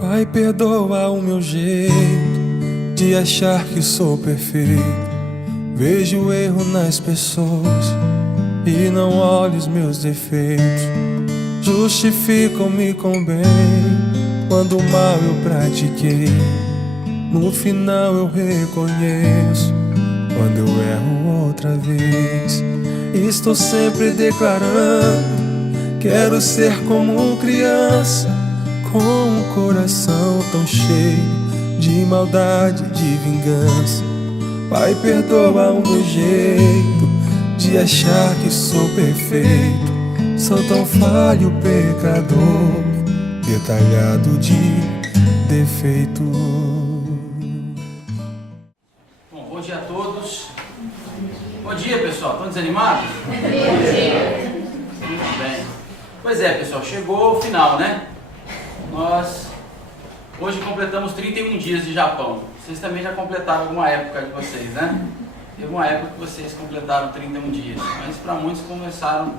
Pai, perdoa o meu jeito de achar que sou perfeito. Vejo o erro nas pessoas e não olho os meus defeitos. Justificam-me com bem quando mal eu pratiquei. No final eu reconheço quando eu erro outra vez. Estou sempre declarando: quero ser como criança, com um coração tão cheio de maldade, de vingança. Pai, perdoa o meu jeito de achar que sou perfeito. Sou tão falho, pecador, detalhado de defeito. Bom dia a todos. Bom dia, pessoal. Estão desanimados? Bom dia. Muito bem. Pois é, pessoal, chegou o final, né? Nós hoje completamos 31 dias de Japão. Vocês também já completaram alguma época de vocês, né? Teve uma época que vocês completaram 31 dias, mas para muitos começaram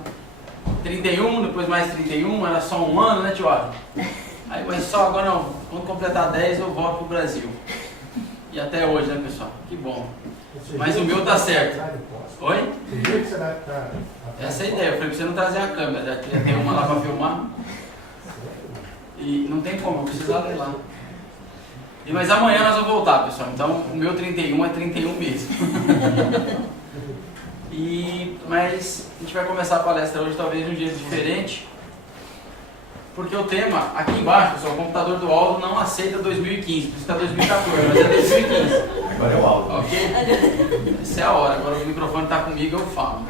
31, depois mais 31, era só um ano, né, tio? Aí, mas só agora não, quando completar 10 eu volto pro Brasil. E até hoje, né, pessoal? Que bom. Mas o meu tá certo. Oi? Essa é a ideia, eu falei pra você não trazer a câmera, já queria ter uma lá pra filmar. E não tem como, eu preciso ler lá. Mas amanhã nós vamos voltar, pessoal. Então o meu 31 é 31 mesmo. Mas a gente vai começar a palestra hoje talvez de um jeito diferente. Porque o tema, aqui embaixo, pessoal, o computador do Aldo não aceita 2015, por isso está 2014, mas é 2015. Agora é o Aldo. Ok? Essa é a hora, agora o microfone está comigo, eu falo.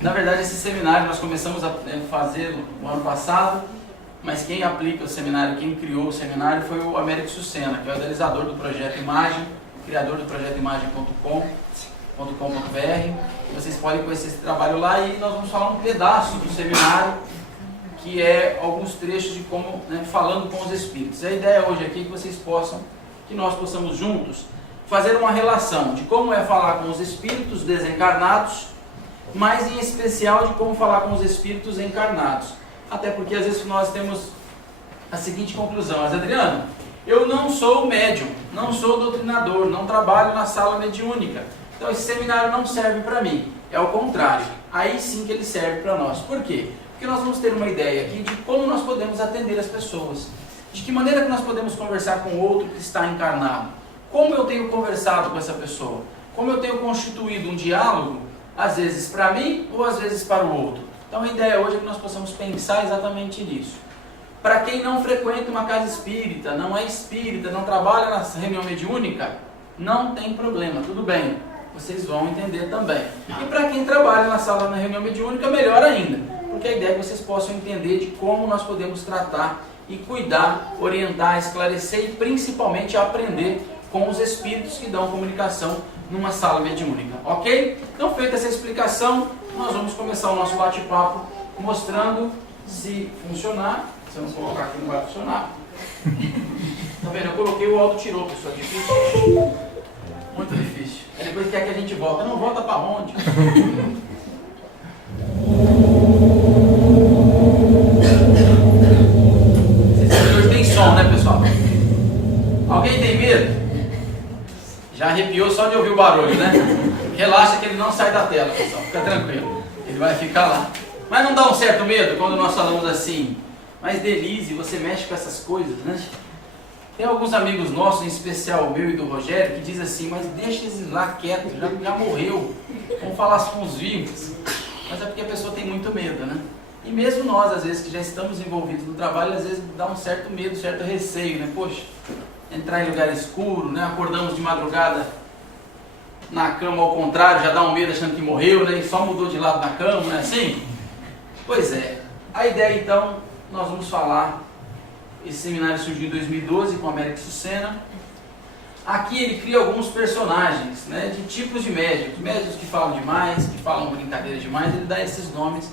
Na verdade, esse seminário nós começamos a fazer no ano passado, mas quem aplica o seminário, quem criou o seminário foi o Américo Sucena, que é o idealizador do projeto Imagem, criador do projeto imagem.com.br. Vocês podem conhecer esse trabalho lá e nós vamos falar um pedaço do seminário, que é alguns trechos de como, falando com os espíritos. A ideia hoje aqui é que nós possamos juntos fazer uma relação de como é falar com os espíritos desencarnados, mas em especial de como falar com os espíritos encarnados. Até porque às vezes nós temos a seguinte conclusão: mas Adriano, eu não sou médium, não sou doutrinador, não trabalho na sala mediúnica, então esse seminário não serve para mim. É o contrário, aí sim que ele serve para nós. Por quê? Porque nós vamos ter uma ideia aqui de como nós podemos atender as pessoas, de que maneira que nós podemos conversar com o outro que está encarnado, como eu tenho conversado com essa pessoa, como eu tenho constituído um diálogo, às vezes para mim ou às vezes para o outro. Então a ideia hoje é que nós possamos pensar exatamente nisso. Para quem não frequenta uma casa espírita, não é espírita, não trabalha na reunião mediúnica, não tem problema, tudo bem, vocês vão entender também. E para quem trabalha na sala na reunião mediúnica, melhor ainda, porque a ideia é que vocês possam entender de como nós podemos tratar e cuidar, orientar, esclarecer e principalmente aprender com os espíritos que dão comunicação numa sala mediúnica, ok? Então, feita essa explicação, nós vamos começar o nosso bate-papo mostrando se funcionar. Se eu não colocar aqui, não vai funcionar. Tá vendo? Eu coloquei, o Aldo tirou, pessoal. Difícil. Muito difícil. Aí depois quer que a gente volta. Não volta para onde? Hoje tem som, né, pessoal? Alguém tem medo? Já arrepiou só de ouvir o barulho, né? Relaxa que ele não sai da tela, pessoal. Fica tranquilo. Ele vai ficar lá. Mas não dá um certo medo quando nós falamos assim: mas Denise, você mexe com essas coisas, né? Tem alguns amigos nossos, em especial o meu e do Rogério, que dizem assim: mas deixa eles lá quietos, já morreu. Vamos falar com os vivos. Mas é porque a pessoa tem muito medo, né? E mesmo nós, às vezes, que já estamos envolvidos no trabalho, às vezes dá um certo medo, um certo receio, né? Poxa, entrar em lugar escuro, né? Acordamos de madrugada na cama ao contrário, já dá um medo achando que morreu, né? E só mudou de lado na cama, não é assim? Pois é. A ideia, então, nós vamos falar. Esse seminário surgiu em 2012 com o Américo Sucena. Aqui ele cria alguns personagens, né? De tipos de médios. Médios que falam demais, que falam brincadeira demais, ele dá esses nomes.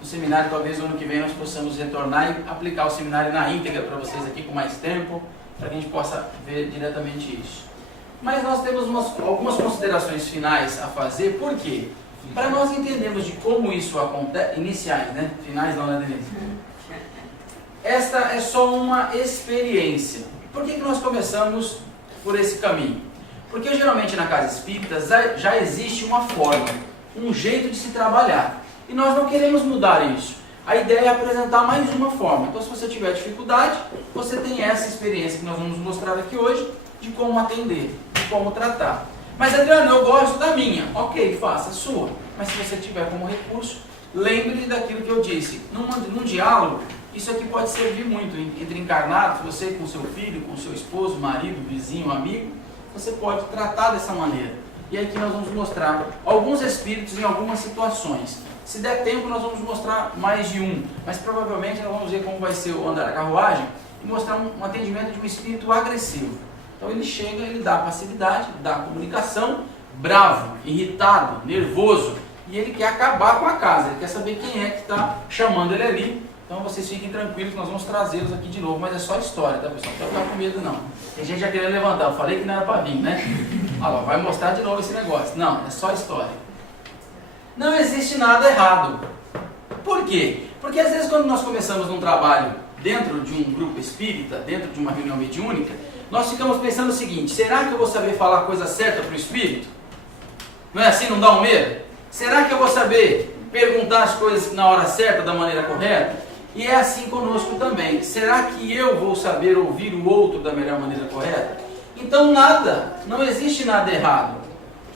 No seminário, talvez no ano que vem nós possamos retornar e aplicar o seminário na íntegra para vocês aqui com mais tempo, para que a gente possa ver diretamente isso. Mas nós temos algumas considerações finais a fazer. Por quê? Para nós entendermos de como isso acontece, iniciais, né? Finais não, né, Denise? Esta é só uma experiência. Por que nós começamos por esse caminho? Porque geralmente na casa espírita já existe uma forma, um jeito de se trabalhar. E nós não queremos mudar isso. A ideia é apresentar mais uma forma. Então, se você tiver dificuldade, você tem essa experiência que nós vamos mostrar aqui hoje, de como atender, de como tratar. Mas, Adriano, eu gosto da minha. Ok, faça a sua. Mas se você tiver como recurso, lembre daquilo que eu disse. Num diálogo, isso aqui pode servir muito entre encarnados, você com seu filho, com seu esposo, marido, vizinho, amigo, você pode tratar dessa maneira. E aqui nós vamos mostrar alguns espíritos em algumas situações. Se der tempo, nós vamos mostrar mais de um, mas provavelmente nós vamos ver como vai ser o andar da carruagem e mostrar um atendimento de um espírito agressivo. Então ele chega, ele dá passividade, dá comunicação, bravo, irritado, nervoso, e ele quer acabar com a casa, ele quer saber quem é que está chamando ele ali. Então vocês fiquem tranquilos que nós vamos trazê-los aqui de novo, mas é só história, tá, pessoal? Não precisa ficar com medo não. Tem gente já querendo levantar, eu falei que não era para vir, né? Olha lá, vai mostrar de novo esse negócio. Não, é só história. Não existe nada errado. Por quê? Porque às vezes quando nós começamos um trabalho dentro de um grupo espírita, dentro de uma reunião mediúnica, nós ficamos pensando o seguinte: será que eu vou saber falar a coisa certa para o espírito? Não é assim? Não dá um medo? Será que eu vou saber perguntar as coisas na hora certa, da maneira correta? E é assim conosco também. Será que eu vou saber ouvir o outro da melhor maneira correta? Então não existe nada errado.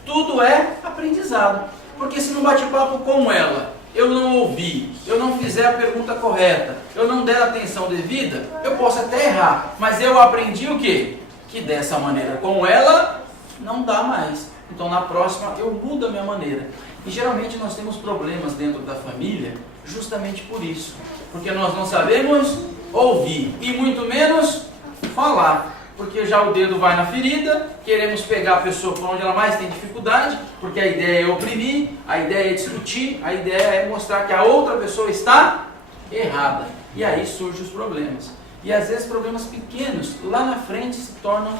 Tudo é aprendizado. Porque se no bate-papo com ela, eu não ouvir, eu não fizer a pergunta correta, eu não der a atenção devida, eu posso até errar. Mas eu aprendi o quê? Que dessa maneira com ela, não dá mais. Então na próxima eu mudo a minha maneira. E geralmente nós temos problemas dentro da família justamente por isso. Porque nós não sabemos ouvir e muito menos falar. Porque já o dedo vai na ferida, queremos pegar a pessoa por onde ela mais tem dificuldade, porque a ideia é oprimir, a ideia é discutir, a ideia é mostrar que a outra pessoa está errada. E aí surgem os problemas. E às vezes problemas pequenos, lá na frente, se tornam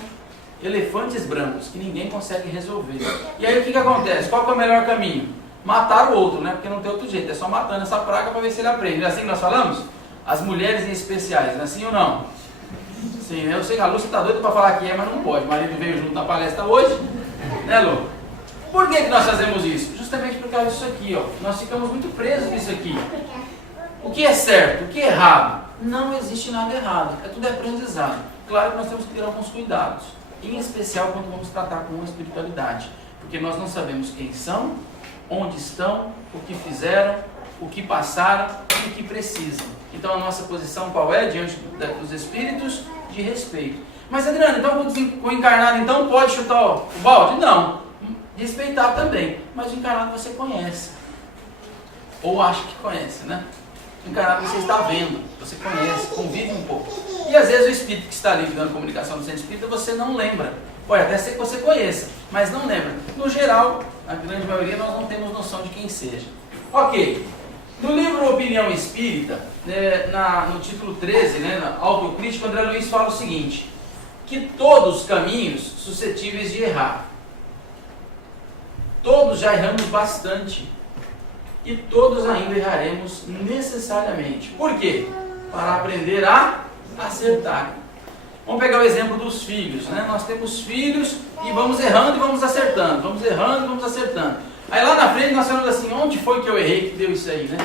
elefantes brancos, que ninguém consegue resolver. E aí o que acontece? Qual que é o melhor caminho? Matar o outro, né? Porque não tem outro jeito, é só matando essa praga para ver se ele aprende. Não é assim que nós falamos? As mulheres em especiais, não é assim ou não? Sim, eu sei que a Lúcia está doida para falar que é, mas não pode. O marido veio junto na palestra hoje, né, Lu? Por que nós fazemos isso? Justamente por causa disso aqui, ó. Nós ficamos muito presos nisso aqui. O que é certo, o que é errado? Não existe nada errado, é tudo aprendizado. Claro que nós temos que ter alguns cuidados, em especial quando vamos tratar com a espiritualidade, porque nós não sabemos quem são, onde estão, o que fizeram, o que passaram e o que precisam. Então a nossa posição qual é diante dos espíritos? De respeito. Mas Adriano, então o encarnado então pode chutar o balde? Não. Respeitar também. Mas o encarnado você conhece. Ou acha que conhece, né? O encarnado você está vendo, você conhece, convive um pouco. E às vezes o espírito que está ali dando comunicação no centro espírita você não lembra. Pode até ser que você conheça, mas não lembra. No geral, a grande maioria nós não temos noção de quem seja. Ok. No livro Opinião Espírita, no título 13, na Autocrítica, André Luiz fala o seguinte: que todos os caminhos suscetíveis de errar. Todos já erramos bastante. E todos ainda erraremos necessariamente. Por quê? Para aprender a acertar. Vamos pegar o exemplo dos filhos, né? Nós temos filhos e vamos errando e vamos acertando. Vamos errando e vamos acertando. Aí lá na frente nós falamos assim: onde foi que eu errei que deu isso aí, né?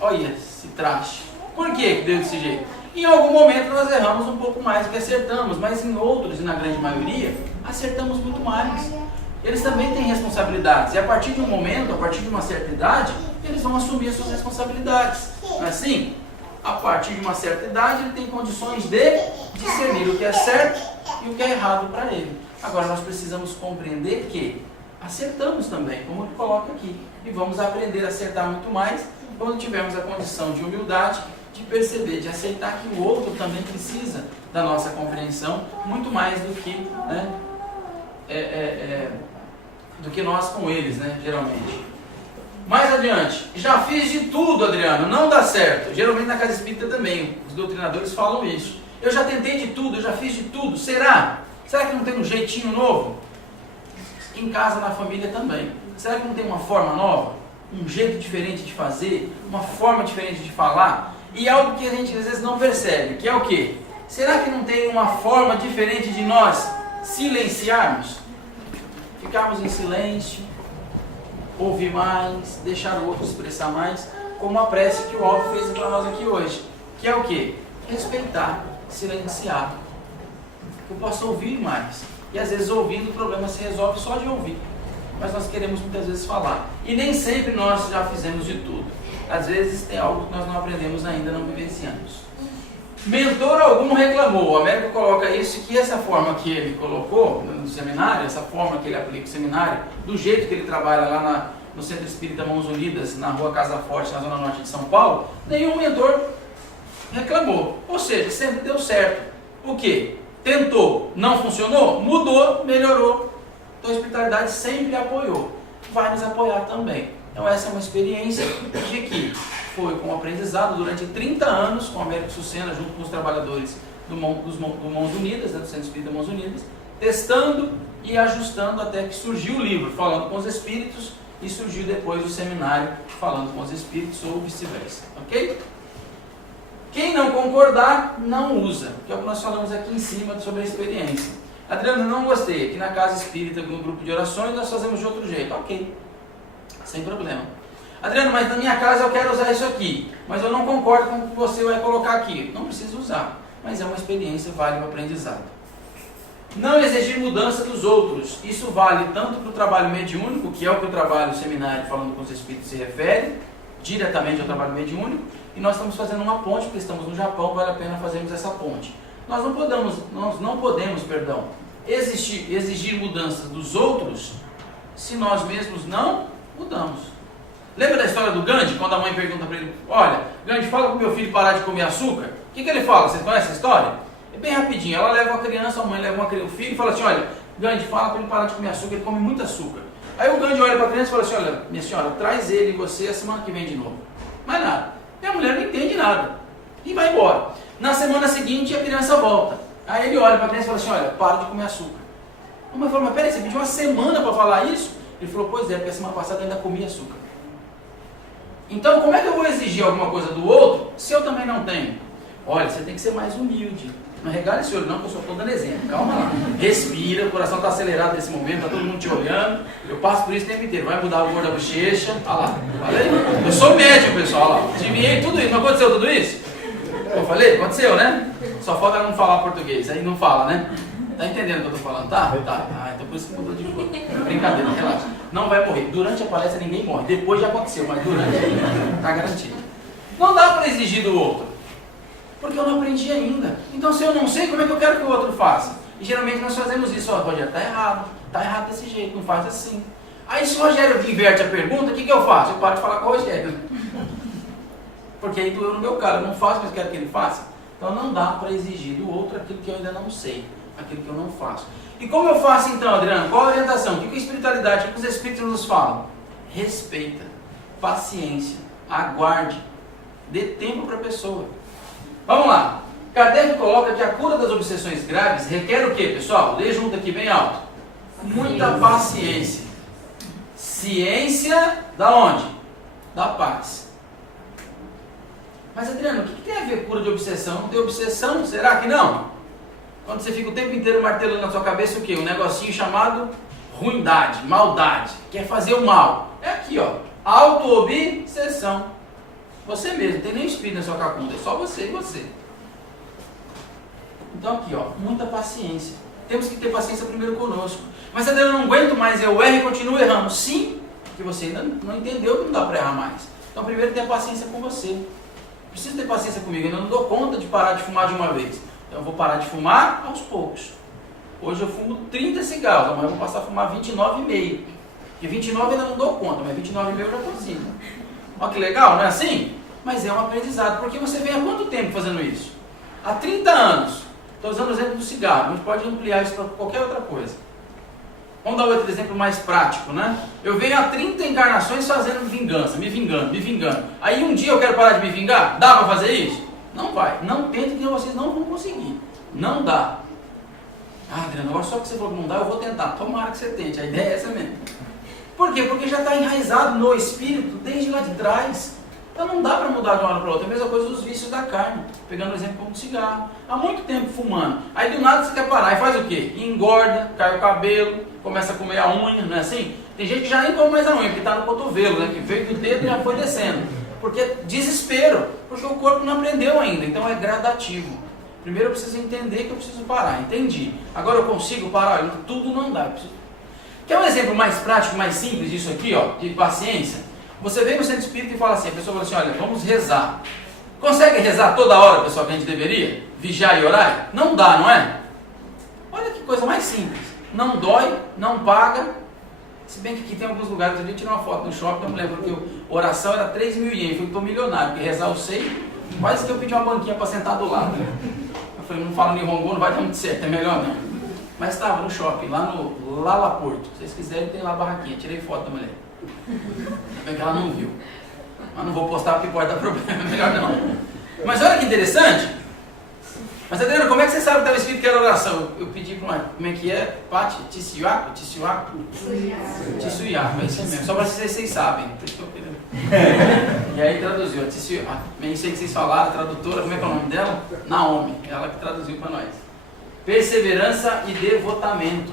Olha esse traste. Por que deu desse jeito? Em algum momento nós erramos um pouco mais do que acertamos, mas em outros, e na grande maioria, acertamos muito mais. Eles também têm responsabilidades. E a partir de um momento, a partir de uma certa idade, eles vão assumir as suas responsabilidades. Não é assim? A partir de uma certa idade, ele tem condições de discernir o que é certo e o que é errado para ele. Agora nós precisamos compreender que acertamos também, como ele coloca aqui. E vamos aprender a acertar muito mais quando tivermos a condição de humildade, de perceber, de aceitar que o outro também precisa da nossa compreensão, muito mais do que, do que nós com eles, geralmente. Mais adiante, já fiz de tudo, Adriano, não dá certo. Geralmente na casa espírita também, os doutrinadores falam isso. Eu já tentei de tudo, eu já fiz de tudo, será? Será que não tem um jeitinho novo? em casa, na família também. Será que não tem uma forma nova? Um jeito diferente de fazer? Uma forma diferente de falar? E algo que a gente às vezes não percebe, que é o quê? Será que não tem uma forma diferente de nós silenciarmos? Ficarmos em silêncio, ouvir mais, deixar o outro expressar mais, como a prece que o Aldo fez para nós aqui hoje. Que é o quê? Respeitar, silenciar. Que eu possa ouvir mais. E às vezes ouvindo o problema se resolve só de ouvir. Mas nós queremos muitas vezes falar. E nem sempre nós já fizemos de tudo. Às vezes tem algo que nós não aprendemos ainda, não vivenciamos. Mentor algum reclamou. O Américo coloca isso, que essa forma que ele colocou no seminário, essa forma que ele aplica o seminário, do jeito que ele trabalha lá no Centro Espírita Mãos Unidas, na Rua Casa Forte, na Zona Norte de São Paulo, nenhum mentor reclamou. Ou seja, sempre deu certo. O quê? Tentou, não funcionou, mudou, melhorou. Então a espiritualidade sempre apoiou. Vai nos apoiar também. Então essa é uma experiência de que foi com aprendizado durante 30 anos com o Américo Sucena, junto com os trabalhadores do Mãos Unidas, do Centro Espírita Mãos Unidas, testando e ajustando até que surgiu o livro, Falando com os Espíritos, e surgiu depois o seminário, Falando com os Espíritos, ou vice-versa. Ok? Quem não concordar, não usa, que é o que nós falamos aqui em cima sobre a experiência. Adriano, não gostei. Aqui na Casa Espírita, no grupo de orações, nós fazemos de outro jeito. Ok, sem problema. Adriano, mas na minha casa eu quero usar isso aqui, mas eu não concordo com o que você vai colocar aqui. Não precisa usar, mas é uma experiência, vale o aprendizado. Não exigir mudança dos outros. Isso vale tanto para o trabalho mediúnico, que é o que o trabalho seminário Falando com os Espíritos se refere, diretamente ao trabalho mediúnico, e nós estamos fazendo uma ponte, porque estamos no Japão, vale a pena fazermos essa ponte. Nós não podemos, exigir mudanças dos outros se nós mesmos não mudamos. Lembra da história do Gandhi, quando a mãe pergunta para ele, olha, Gandhi, fala para o meu filho parar de comer açúcar? O que ele fala? Você conhece essa história? É bem rapidinho, ela leva uma criança, a mãe leva o filho e fala assim, olha, Gandhi, fala para ele parar de comer açúcar, ele come muito açúcar. Aí o Gandhi olha para a criança e fala assim, olha, minha senhora, traz ele e você a semana que vem de novo. Mais nada. E a mulher não entende nada. E vai embora. Na semana seguinte, a criança volta. Aí ele olha para a criança e fala assim, olha, para de comer açúcar. A mãe fala, mas peraí, você pediu uma semana para falar isso? Ele falou, pois é, porque a semana passada eu ainda comia açúcar. Então, como é que eu vou exigir alguma coisa do outro se eu também não tenho? Olha, você tem que ser mais humilde. Não regale esse olho não, que eu só estou dando exemplo. Calma lá. Respira, o coração está acelerado nesse momento, está todo mundo te olhando. Eu passo por isso o tempo inteiro. Vai mudar o cor da bochecha. Olha lá. Falei? Eu sou médico, pessoal. Olha lá. Adivinhei tudo isso. Não aconteceu tudo isso? Eu falei? Aconteceu, né? Só falta não falar português. Aí não fala, né? Tá entendendo o que eu estou falando? Tá? Tá. Ah, então por isso que mudou de cor. Brincadeira, relaxa. Não vai morrer. Durante a palestra ninguém morre. Depois já aconteceu, mas durante está garantido. Não dá para exigir do outro. Porque eu não aprendi ainda. Então se eu não sei, como é que eu quero que o outro faça? E geralmente nós fazemos isso. Ó, Rogério, tá errado desse jeito, não faz assim. Aí se o Rogério inverte a pergunta, o que eu faço? Eu paro de falar com o Rogério. Porque aí doeu no meu cara, eu não faço, mas quero que ele faça. Então não dá para exigir do outro aquilo que eu ainda não sei, aquilo que eu não faço. E como eu faço então, Adriano? Qual a orientação? O que a espiritualidade, o que os espíritos nos falam? Respeita, paciência, aguarde, dê tempo para a pessoa. Vamos lá. Kardec coloca que a cura das obsessões graves requer o quê, pessoal? Lê junto aqui bem alto. Muita paciência. Ciência da onde? Da paz. Mas Adriano, o que tem a ver cura de obsessão? Não tem obsessão? Será que não? Quando você fica o tempo inteiro martelando na sua cabeça o quê? Um negocinho chamado ruindade, maldade. Quer fazer o mal. É aqui, ó. Auto-obsessão. Você mesmo, não tem nem espírito na sua cacunda, é só você e você. Então aqui, ó, muita paciência. Temos que ter paciência primeiro conosco. Mas Adriano, eu não aguento mais, eu erro e continuo errando. Sim, porque você ainda não entendeu que não dá para errar mais. Então primeiro tenha paciência com você. Preciso ter paciência comigo, eu ainda não dou conta de parar de fumar de uma vez. Então eu vou parar de fumar aos poucos. Hoje eu fumo 30 cigarros, amanhã eu vou passar a fumar 29,5. Porque 29 ainda não dou conta, mas 29,5 eu já consigo. Olha que legal, não é assim? Mas é um aprendizado, porque você vem há quanto tempo fazendo isso? Há 30 anos. Estou usando o exemplo do cigarro, a gente pode ampliar isso para qualquer outra coisa. Vamos dar outro exemplo mais prático, né? Eu venho há 30 encarnações fazendo vingança, me vingando. Aí um dia eu quero parar de me vingar? Dá para fazer isso? Não vai. Não tente que vocês não vão conseguir. Não dá. Ah, Adriano, agora só que você falou que não dá, eu vou tentar. Tomara que você tente, a ideia é essa mesmo. Por quê? Porque já está enraizado no espírito desde lá de trás. Então não dá para mudar de uma hora para outra. É a mesma coisa dos vícios da carne. Pegando o exemplo como cigarro. Há muito tempo fumando. Aí do nada você quer parar e faz o quê? Engorda, cai o cabelo, começa a comer a unha, não é assim? Tem gente que já nem come mais a unha, porque está no cotovelo, né? Que veio do dedo e já foi descendo. Porque é desespero, porque o corpo não aprendeu ainda. Então é gradativo. Primeiro eu preciso entender que eu preciso parar. Entendi. Agora eu consigo parar? Tudo não dá. Quer um exemplo mais prático, mais simples disso aqui, ó, de paciência? Você vem no centro espírita e fala assim, a pessoa fala assim, olha, vamos rezar. Consegue rezar toda hora, pessoal, que a gente deveria? Vigiar e orar? Não dá, não é? Olha que coisa mais simples. Não dói, não paga. Se bem que aqui tem alguns lugares, a gente tirou uma foto no shopping, eu me lembro que a oração era 3 mil ienes, eu falei, estou milionário, porque rezar eu sei, quase que eu pedi uma banquinha para sentar do lado. Eu falei, não falo Nihongo, não vai dar muito certo, é melhor não. Mas estava no shopping, lá no Lala Porto. Se vocês quiserem, tem lá a barraquinha. Tirei foto da mulher. Ainda bem que ela não viu. Mas não vou postar porque pode dar problema, é melhor não. Mas olha que interessante. Mas Adriano, como é que você sabe que estava escrito que era oração? Eu pedi para uma, como é que é? Pati? Tissuyaku? Tissuyaku, é isso mesmo. Só para vocês sabem. E aí traduziu. Tissuyaku. Nem sei que vocês falaram, a tradutora, como é que é o nome dela? Naomi. Ela que traduziu para nós. Perseverança e devotamento.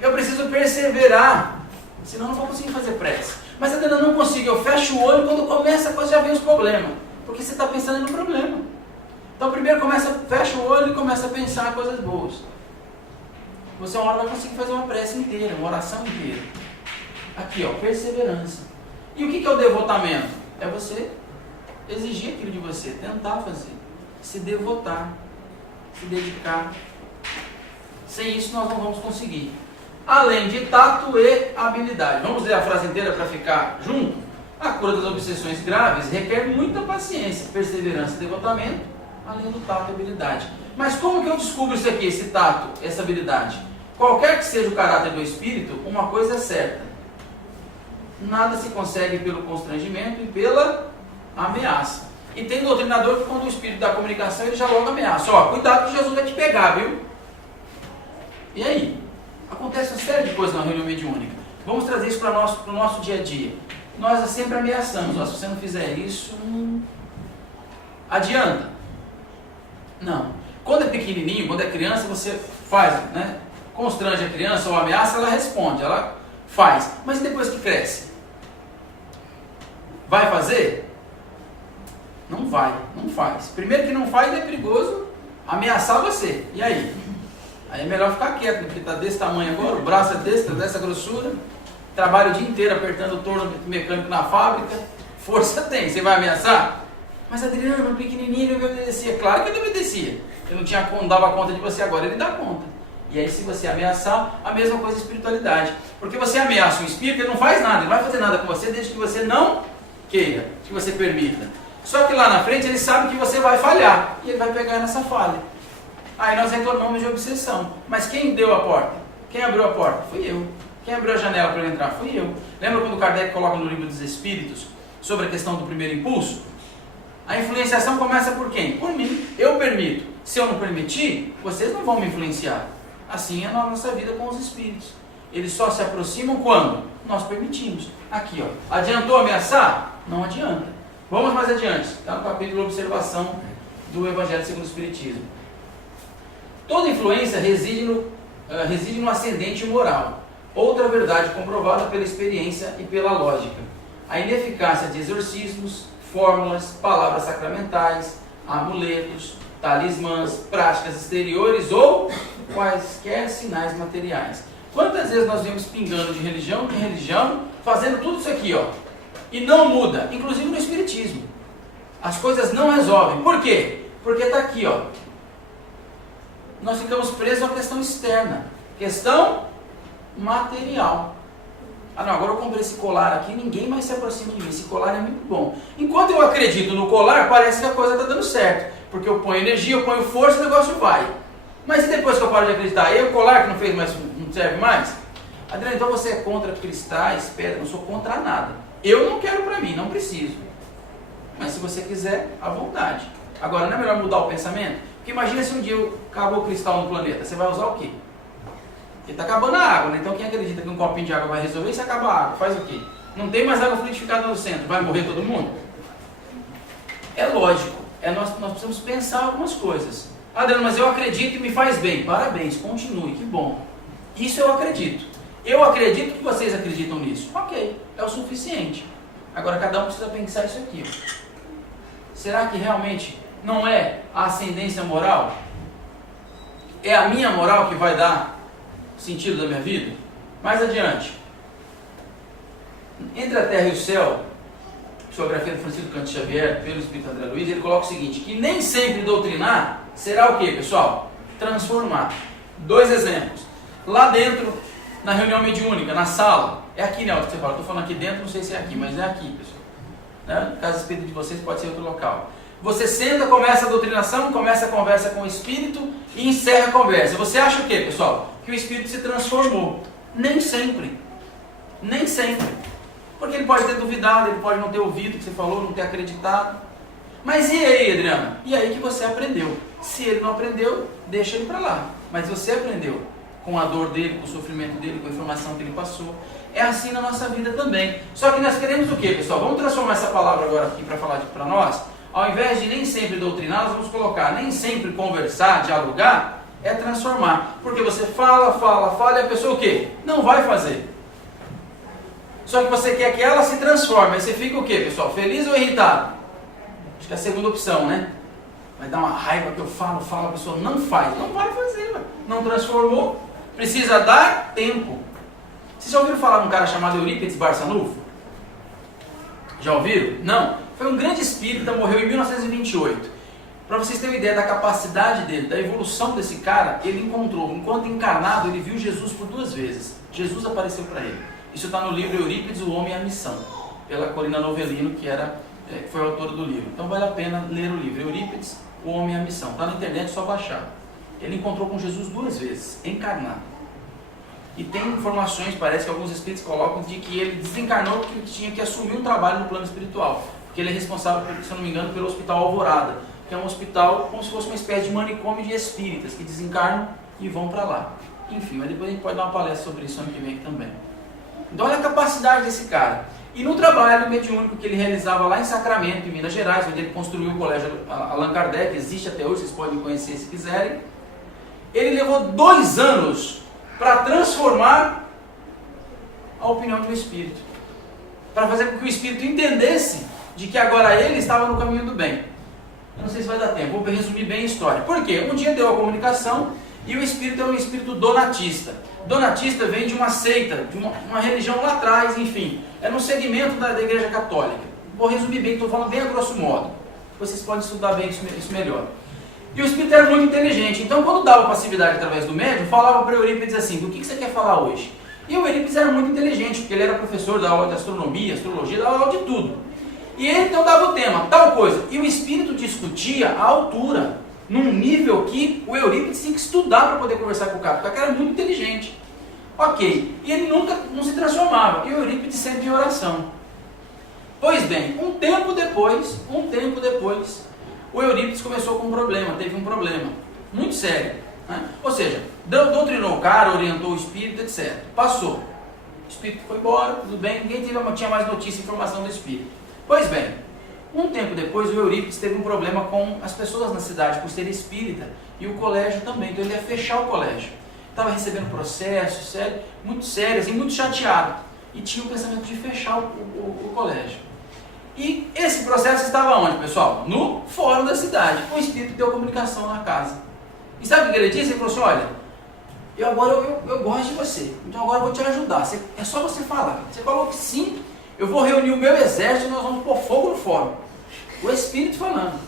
Eu preciso perseverar, senão eu não vou conseguir fazer prece. Mas Adriano, eu não consigo, eu fecho o olho quando começa a coisa, já vem os problemas. Porque você está pensando no problema. Então primeiro fecha o olho e começa a pensar coisas boas. Você uma hora vai conseguir fazer uma prece inteira, uma oração inteira. Aqui ó, perseverança. E o que é o devotamento? É você exigir aquilo de você, tentar fazer, se devotar, se dedicar. Sem isso nós não vamos conseguir. Além de tato e habilidade. Vamos ler a frase inteira para ficar junto? A cura das obsessões graves requer muita paciência, perseverança e devotamento, além do tato e habilidade. Mas como que eu descubro isso aqui, esse tato, essa habilidade? Qualquer que seja o caráter do espírito, uma coisa é certa. Nada se consegue pelo constrangimento e pela ameaça. E tem doutrinador que quando o espírito da comunicação, ele já logo ameaça. Ó, cuidado que Jesus vai te pegar, viu? E aí? Acontece uma série de coisas na reunião mediúnica. Vamos trazer isso para o nosso dia a dia. Nós sempre ameaçamos. Ó, se você não fizer isso, adianta. Não. Quando é pequenininho, quando é criança, você faz, né? Constrange a criança ou ameaça, ela responde, ela faz. Mas depois que cresce? Vai fazer? Não vai, não faz. Primeiro que não faz, é perigoso ameaçar você. E aí? Aí é melhor ficar quieto, porque está desse tamanho agora, o braço é dessa grossura, trabalha o dia inteiro apertando o torno mecânico na fábrica, força tem, você vai ameaçar? Mas Adriano, pequenininho, ele me obedecia. Claro que ele obedecia. Ele não dava conta de você, agora ele dá conta. E aí se você ameaçar, a mesma coisa a espiritualidade. Porque você ameaça um espírito, ele não faz nada, ele não vai fazer nada com você desde que você não queira, que você permita. Só que lá na frente ele sabe que você vai falhar, e ele vai pegar nessa falha. Aí nós reclamamos de obsessão. Mas quem deu a porta? Quem abriu a porta? Fui eu. Quem abriu a janela para eu entrar? Fui eu. Lembra quando Kardec coloca no livro dos Espíritos sobre a questão do primeiro impulso? A influenciação começa por quem? Por mim. Eu permito. Se eu não permitir, vocês não vão me influenciar. Assim é na nossa vida com os espíritos. Eles só se aproximam quando nós permitimos. Aqui, ó. Adiantou ameaçar? Não adianta. Vamos mais adiante. Está no capítulo Observação do Evangelho segundo o Espiritismo. Toda influência reside no ascendente moral. Outra verdade comprovada pela experiência e pela lógica. A ineficácia de exorcismos, fórmulas, palavras sacramentais, amuletos, talismãs, práticas exteriores ou quaisquer sinais materiais. Quantas vezes nós vemos pingando de religião, fazendo tudo isso aqui, ó, e não muda, inclusive no espiritismo. As coisas não resolvem. Por quê? Porque está aqui, ó. Nós ficamos presos à questão externa, questão material. Ah não, agora eu comprei esse colar aqui, ninguém mais se aproxima de mim, esse colar é muito bom. Enquanto eu acredito no colar, parece que a coisa está dando certo, porque eu ponho energia, eu ponho força, o negócio vai. Mas e depois que eu paro de acreditar? E o colar que não serve mais? Adriano, então você é contra cristais, pedras? Não sou contra nada. Eu não quero para mim, não preciso. Mas se você quiser, à vontade. Agora, não é melhor mudar o pensamento? Porque imagina se um dia acabou o cristal no planeta, você vai usar o quê? Porque está acabando a água, né? Então quem acredita que um copinho de água vai resolver, se acaba a água, faz o quê? Não tem mais água fluidificada no centro, vai morrer todo mundo? É lógico, nós precisamos pensar algumas coisas. Adriano, mas eu acredito e me faz bem. Parabéns, continue, que bom. Isso eu acredito. Eu acredito que vocês acreditam nisso. Ok, é o suficiente. Agora cada um precisa pensar isso aqui. Será que realmente não é a ascendência moral? É a minha moral que vai dar sentido da minha vida? Mais adiante. Entre a terra e o céu, biografia do Francisco Cândido Xavier, pelo Espírito André Luiz, ele coloca o seguinte, que nem sempre doutrinar será o que, pessoal? Transformar. 2 exemplos. Lá dentro, na reunião mediúnica, na sala, é aqui, né, que você fala, estou falando aqui dentro, não sei se é aqui, mas é aqui, pessoal. Né? No caso espírita de vocês, pode ser outro local. Você senta, começa a doutrinação, começa a conversa com o Espírito e encerra a conversa. Você acha o que, pessoal? Que o Espírito se transformou. Nem sempre. Nem sempre. Porque ele pode ter duvidado, ele pode não ter ouvido o que você falou, não ter acreditado. Mas e aí, Adriana? E aí que você aprendeu. Se ele não aprendeu, deixa ele para lá. Mas você aprendeu com a dor dele, com o sofrimento dele, com a informação que ele passou. É assim na nossa vida também. Só que nós queremos o quê, pessoal? Vamos transformar essa palavra agora aqui para falar para nós. Ao invés de nem sempre doutrinar, nós vamos colocar nem sempre conversar, dialogar, é transformar. Porque você fala e a pessoa o quê? Não vai fazer. Só que você quer que ela se transforme. Aí você fica o quê, pessoal? Feliz ou irritado? Acho que é a segunda opção, né? Vai dar uma raiva que eu falo, a pessoa não faz. Não vai fazer, ué. Não transformou. Precisa dar tempo. Vocês já ouviram falar de um cara chamado Eurípides Barçanufo? Já ouviram? Não. Foi um grande espírita, morreu em 1928. Para vocês terem uma ideia da capacidade dele, da evolução desse cara, ele encontrou, enquanto encarnado, ele viu Jesus por 2 vezes. Jesus apareceu para ele. Isso está no livro Eurípides, o Homem e a Missão, pela Corina Novellino, que foi autora do livro. Então vale a pena ler o livro Eurípides, o Homem e a Missão. Está na internet, é só baixar. Ele encontrou com Jesus 2 vezes, encarnado. E tem informações, parece que alguns espíritos colocam, de que ele desencarnou porque tinha que assumir um trabalho no plano espiritual. Porque ele é responsável, se eu não me engano, pelo Hospital Alvorada, que é um hospital como se fosse uma espécie de manicômio de espíritas, que desencarnam e vão para lá. Enfim, mas depois a gente pode dar uma palestra sobre isso ano que vem aqui também. Então olha a capacidade desse cara. E no trabalho mediúnico que ele realizava lá em Sacramento, em Minas Gerais, onde ele construiu o colégio Allan Kardec, existe até hoje, vocês podem conhecer se quiserem, ele levou 2 anos para transformar a opinião de um espírito. Para fazer com que o espírito entendesse de que agora ele estava no caminho do bem. Eu não sei se vai dar tempo, vou resumir bem a história. Por quê? Um dia deu a comunicação e o espírito é um espírito donatista. Donatista vem de uma seita, de uma religião lá atrás, enfim. É no segmento da Igreja Católica. Vou resumir bem, estou falando bem a grosso modo. Vocês podem estudar bem isso melhor. E o espírito era muito inteligente. Então, quando dava passividade através do médium, falava para o Eurípides assim, do que você quer falar hoje? E o Eurípides era muito inteligente, porque ele era professor da aula de astronomia, astrologia, da aula de tudo. E ele então dava o tema, tal coisa. E o espírito discutia a altura, num nível que o Eurípides tinha que estudar para poder conversar com o cara, porque o cara era muito inteligente. Ok, e ele nunca não se transformava, e o Eurípides sempre em oração. Pois bem, um tempo depois, o Eurípides começou com um problema, teve um problema, muito sério. Né? Ou seja, doutrinou o cara, orientou o espírito, etc. Passou, o espírito foi embora, tudo bem, ninguém tinha mais notícia e informação do espírito. Pois bem, um tempo depois o Eurípides teve um problema com as pessoas na cidade, por ser espírita, e o colégio também, então ele ia fechar o colégio. Estava recebendo processos muito sérios e muito chateado, e tinha o pensamento de fechar o colégio. E esse processo estava onde, pessoal? No fórum da cidade. O espírito deu comunicação na casa. E sabe o que ele disse? Ele falou assim, olha, eu gosto de você, então agora eu vou te ajudar. É só você falar. Você falou que sim, eu vou reunir o meu exército e nós vamos pôr fogo no fórum. O espírito falando.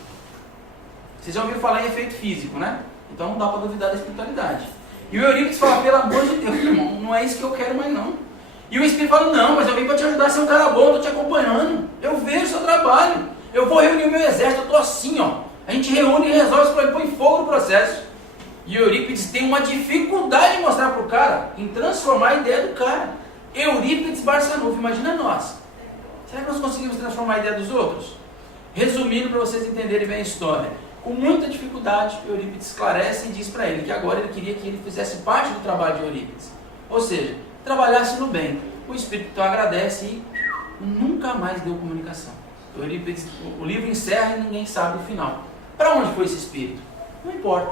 Vocês já ouviram falar em efeito físico, né? Então não dá para duvidar da espiritualidade. E o Eurípides fala, pelo amor de Deus, irmão, não é isso que eu quero mais não. E o espírito fala, não, mas eu vim para te ajudar, você é um cara bom, estou te acompanhando. Eu vejo o seu trabalho. Eu vou reunir o meu exército, eu estou assim, ó. A gente reúne e resolve esse problema, põe fogo no processo. E o Eurípides tem uma dificuldade de mostrar para o cara, em transformar a ideia do cara. Eurípides Barçanufo, imagina nós. Será que nós conseguimos transformar a ideia dos outros? Resumindo para vocês entenderem bem a história. Com muita dificuldade, Eurípides esclarece e diz para ele que agora ele queria que ele fizesse parte do trabalho de Eurípides. Ou seja, trabalhasse no bem. O espírito então agradece e nunca mais deu comunicação. Eurípides, o livro encerra e ninguém sabe o final. Para onde foi esse espírito? Não importa.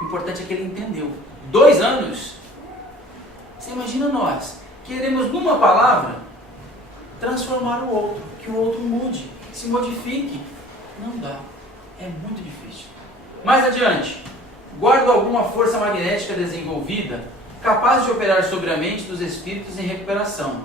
O importante é que ele entendeu. 2 anos. Você imagina nós, queremos numa palavra transformar o outro, que o outro mude, se modifique. Não dá. É muito difícil. Mais adiante, guardo alguma força magnética desenvolvida capaz de operar sobre a mente dos espíritos em recuperação.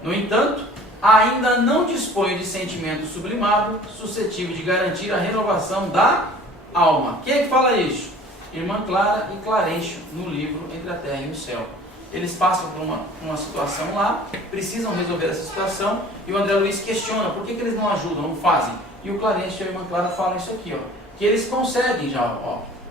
No entanto, ainda não disponho de sentimento sublimado suscetível de garantir a renovação da alma. Quem é que fala isso? Irmã Clara e Clarencio, no livro Entre a Terra e o Céu. Eles passam por uma situação lá, precisam resolver essa situação, e o André Luiz questiona por que eles não ajudam, não fazem. E o Clarencio e a Irmã Clara falam isso aqui, que eles conseguem já,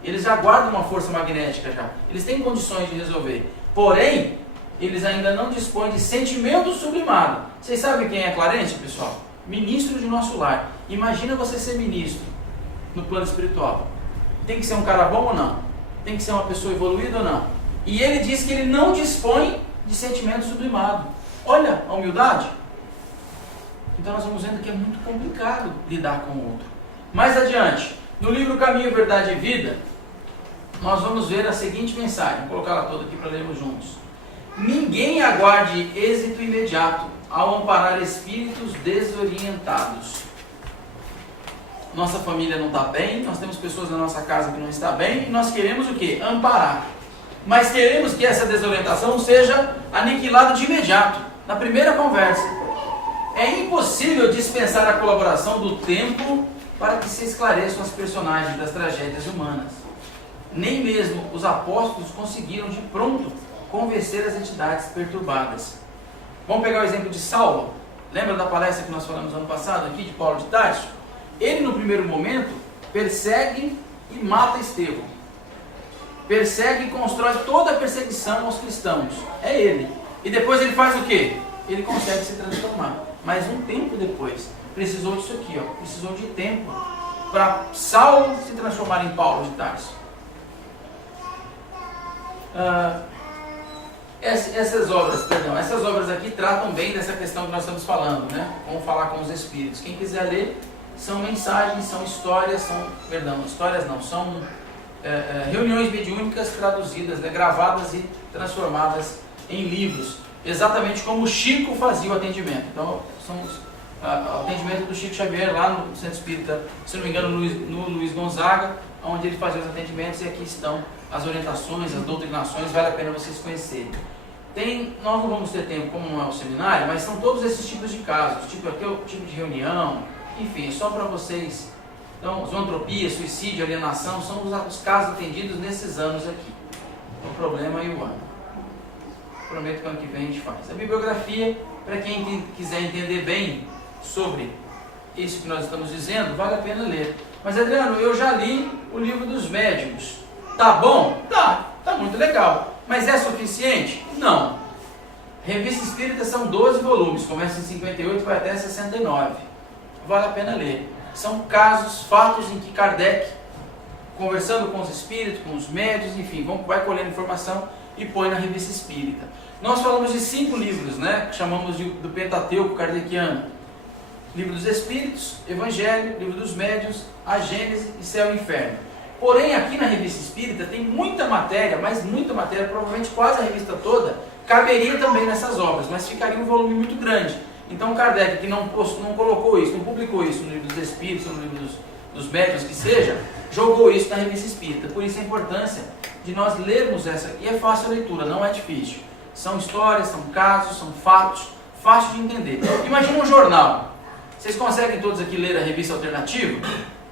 eles já guardam uma força magnética já, eles têm condições de resolver. Porém, eles ainda não dispõem de sentimento sublimado. Vocês sabem quem é Clarencio, pessoal? Ministro de nosso lar. Imagina você ser ministro no plano espiritual. Tem que ser um cara bom ou não? Tem que ser uma pessoa evoluída ou não? E ele diz que ele não dispõe de sentimento sublimado. Olha a humildade. Então nós vamos vendo que é muito complicado lidar com o outro. Mais adiante, no livro Caminho, Verdade e Vida, nós vamos ver a seguinte mensagem. Vou colocar ela toda aqui para lermos juntos. Ninguém aguarde êxito imediato ao amparar espíritos desorientados. Nossa família não está bem, nós temos pessoas na nossa casa que não estão bem, e nós queremos o quê? Amparar. Mas queremos que essa desorientação seja aniquilada de imediato, na primeira conversa. É impossível dispensar a colaboração do tempo para que se esclareçam as personagens das tragédias humanas. Nem mesmo os apóstolos conseguiram de pronto convencer as entidades perturbadas. Vamos pegar o exemplo de Saulo. Lembra da palestra que nós falamos ano passado aqui, de Paulo de Tarso? Ele, no primeiro momento, persegue e mata Estevão. Persegue e constrói toda a perseguição aos cristãos. É ele. E depois ele faz o quê? Ele consegue se transformar. Mas um tempo depois, precisou disso aqui, precisou de tempo para Saulo se transformar em Paulo de Tarso. Essas obras aqui tratam bem dessa questão que nós estamos falando, né? Como falar com os espíritos. Quem quiser ler, são mensagens, são histórias, são reuniões mediúnicas traduzidas, né? Gravadas e transformadas em livros, exatamente como o Chico fazia o atendimento. Então, são o atendimento do Chico Xavier lá no Centro Espírita, se não me engano, no Luiz Gonzaga, onde ele fazia os atendimentos, e aqui estão as orientações, as doutrinações, vale a pena vocês conhecerem. Nós não vamos ter tempo, como não é o seminário, mas são todos esses tipos de casos, aqui é o tipo de reunião, enfim, só para vocês. Então, zoantropia, suicídio, alienação, são os casos atendidos nesses anos aqui. O problema e o ano. Prometo que ano que vem a gente faz. A bibliografia, para quem quiser entender bem sobre isso que nós estamos dizendo, vale a pena ler. Mas, Adriano, eu já li o livro dos médiuns. Tá bom? Tá muito legal. Mas é suficiente? Não. Revista Espírita são 12 volumes, começa em 58 e vai até 69. Vale a pena ler. São casos, fatos em que Kardec, conversando com os espíritos, com os médiuns, enfim, vai colhendo informação e põe na Revista Espírita. Nós falamos de 5 livros, né, que chamamos do Pentateuco kardeciano. Livro dos Espíritos, Evangelho, Livro dos Médiuns, a Gênese e Céu e Inferno. Porém, aqui na Revista Espírita tem muita matéria, mas muita matéria, provavelmente quase a revista toda, caberia também nessas obras, mas ficaria um volume muito grande. Então Kardec, que não colocou isso, não publicou isso no Livro dos Espíritos, no Livro dos Médiuns, que seja, jogou isso na Revista Espírita. Por isso a importância de nós lermos essa, e é fácil a leitura, não é difícil. São histórias, são casos, são fatos, fácil de entender. Imagina um jornal. Vocês conseguem todos aqui ler a Revista Alternativa?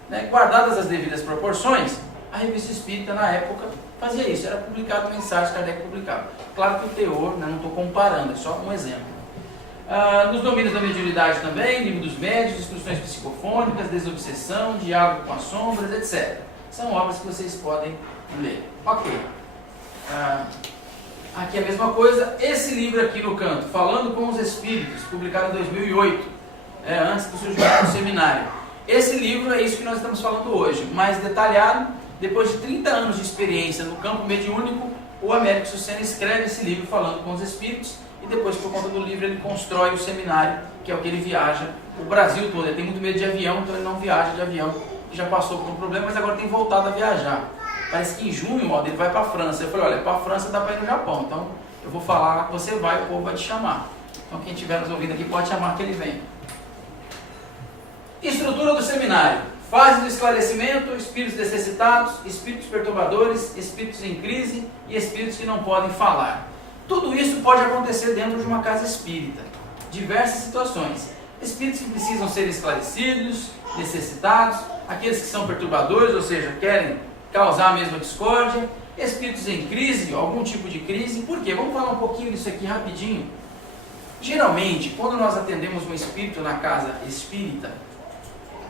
Né? Guardadas as devidas proporções, a Revista Espírita na época fazia isso, era publicado mensagens que Kardec publicava. Claro que o teor, né, não estou comparando, é só um exemplo. Nos domínios da mediunidade também, Livro dos Médiuns, Instruções Psicofônicas, Desobsessão, Diálogo com as Sombras, etc. São obras que vocês podem ler. Ok. Aqui é a mesma coisa, esse livro aqui no canto, Falando com os Espíritos, publicado em 2008, antes do surgimento do seminário. Esse livro é isso que nós estamos falando hoje, mais detalhado. Depois de 30 anos de experiência no campo mediúnico, o Américo Sucena escreve esse livro falando com os espíritos, e depois, por conta do livro, ele constrói o seminário, que é o que ele viaja o Brasil todo. Ele tem muito medo de avião, então ele não viaja de avião, que já passou por um problema, mas agora tem voltado a viajar. Parece que em junho, ó, ele vai para a França. Eu falei, olha, para a França dá para ir no Japão, então eu vou falar, você vai, o povo vai te chamar. Então quem estiver nos ouvindo aqui pode chamar que ele vem. Estrutura do seminário: fase do esclarecimento, espíritos necessitados, espíritos perturbadores, espíritos em crise e espíritos que não podem falar. Tudo isso pode acontecer dentro de uma casa espírita. Diversas situações. Espíritos que precisam ser esclarecidos, necessitados, aqueles que são perturbadores, ou seja, querem causar a mesma discórdia, espíritos em crise, algum tipo de crise. Por quê? Vamos falar um pouquinho disso aqui rapidinho. Geralmente, quando nós atendemos um espírito na casa espírita,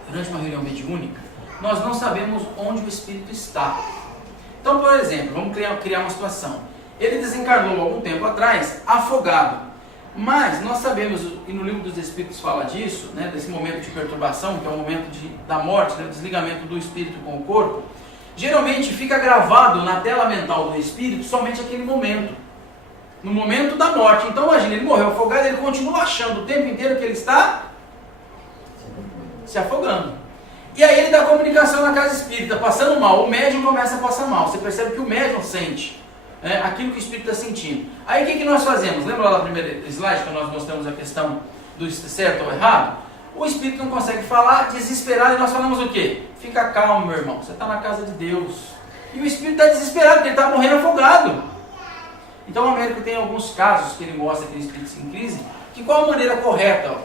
durante uma reunião mediúnica, nós não sabemos onde o espírito está. Então, por exemplo, vamos criar uma situação. Ele desencarnou algum tempo atrás, afogado. Mas nós sabemos, e no livro dos Espíritos fala disso, né, desse momento de perturbação, que é o momento da morte, né, o desligamento do espírito com o corpo. Geralmente fica gravado na tela mental do espírito somente aquele momento. No momento da morte. Então imagina, ele morreu afogado, ele continua achando o tempo inteiro que ele está se afogando. E aí ele dá comunicação na casa espírita, passando mal. O médium começa a passar mal. Você percebe que o médium sente aquilo que o espírito está sentindo. Aí o que nós fazemos? Lembra lá no primeiro slide que nós mostramos a questão do certo ou errado? O espírito não consegue falar, desesperado, e nós falamos o quê? Fica calmo, meu irmão, você está na casa de Deus. E o espírito está desesperado, porque ele está morrendo afogado. Então o Américo tem alguns casos que ele mostra aquele espírito em crise, que qual a maneira correta,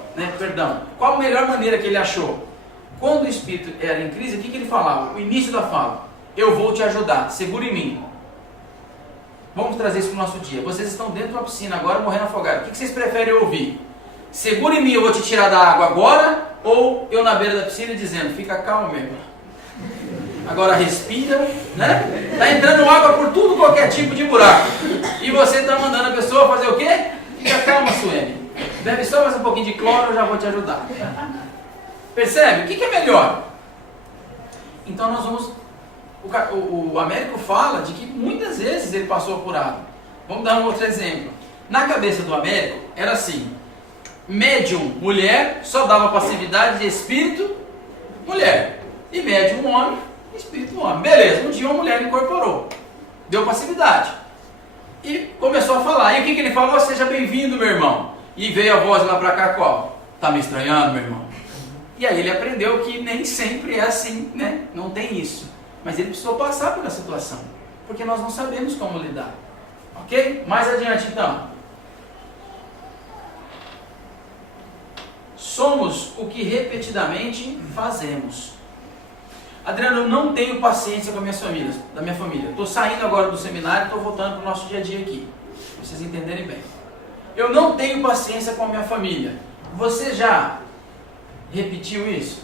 qual a melhor maneira que ele achou? Quando o espírito era em crise, o que ele falava? O início da fala: eu vou te ajudar, segura em mim. Vamos trazer isso para o nosso dia. Vocês estão dentro de uma piscina agora, morrendo afogados. O que vocês preferem ouvir? Segura em mim, eu vou te tirar da água agora, ou eu na beira da piscina dizendo, fica calmo, meu irmão. Agora respira, né? Está entrando água por tudo, qualquer tipo de buraco. E você está mandando a pessoa fazer o quê? Fica calma, Suene. Bebe só mais um pouquinho de cloro, eu já vou te ajudar. Percebe? O que é melhor? Então nós vamos... O Américo fala de que muitas vezes ele passou apurado. Vamos dar um outro exemplo. Na cabeça do Américo era assim: médium, mulher, só dava passividade de espírito, mulher. E médium, homem, espírito, homem. Beleza, um dia uma mulher incorporou, deu passividade. E começou a falar. E o que ele falou? Seja bem-vindo, meu irmão. E veio a voz lá pra cá, qual? Tá me estranhando, meu irmão? E aí ele aprendeu que nem sempre é assim, né? Não tem isso. Mas ele precisou passar pela situação, porque nós não sabemos como lidar. Ok? Mais adiante então. Somos o que repetidamente fazemos. Adriano, eu não tenho paciência com da minha família. Estou saindo agora do seminário e estou voltando para o nosso dia a dia aqui. Para vocês entenderem bem. Eu não tenho paciência com a minha família. Você já repetiu isso?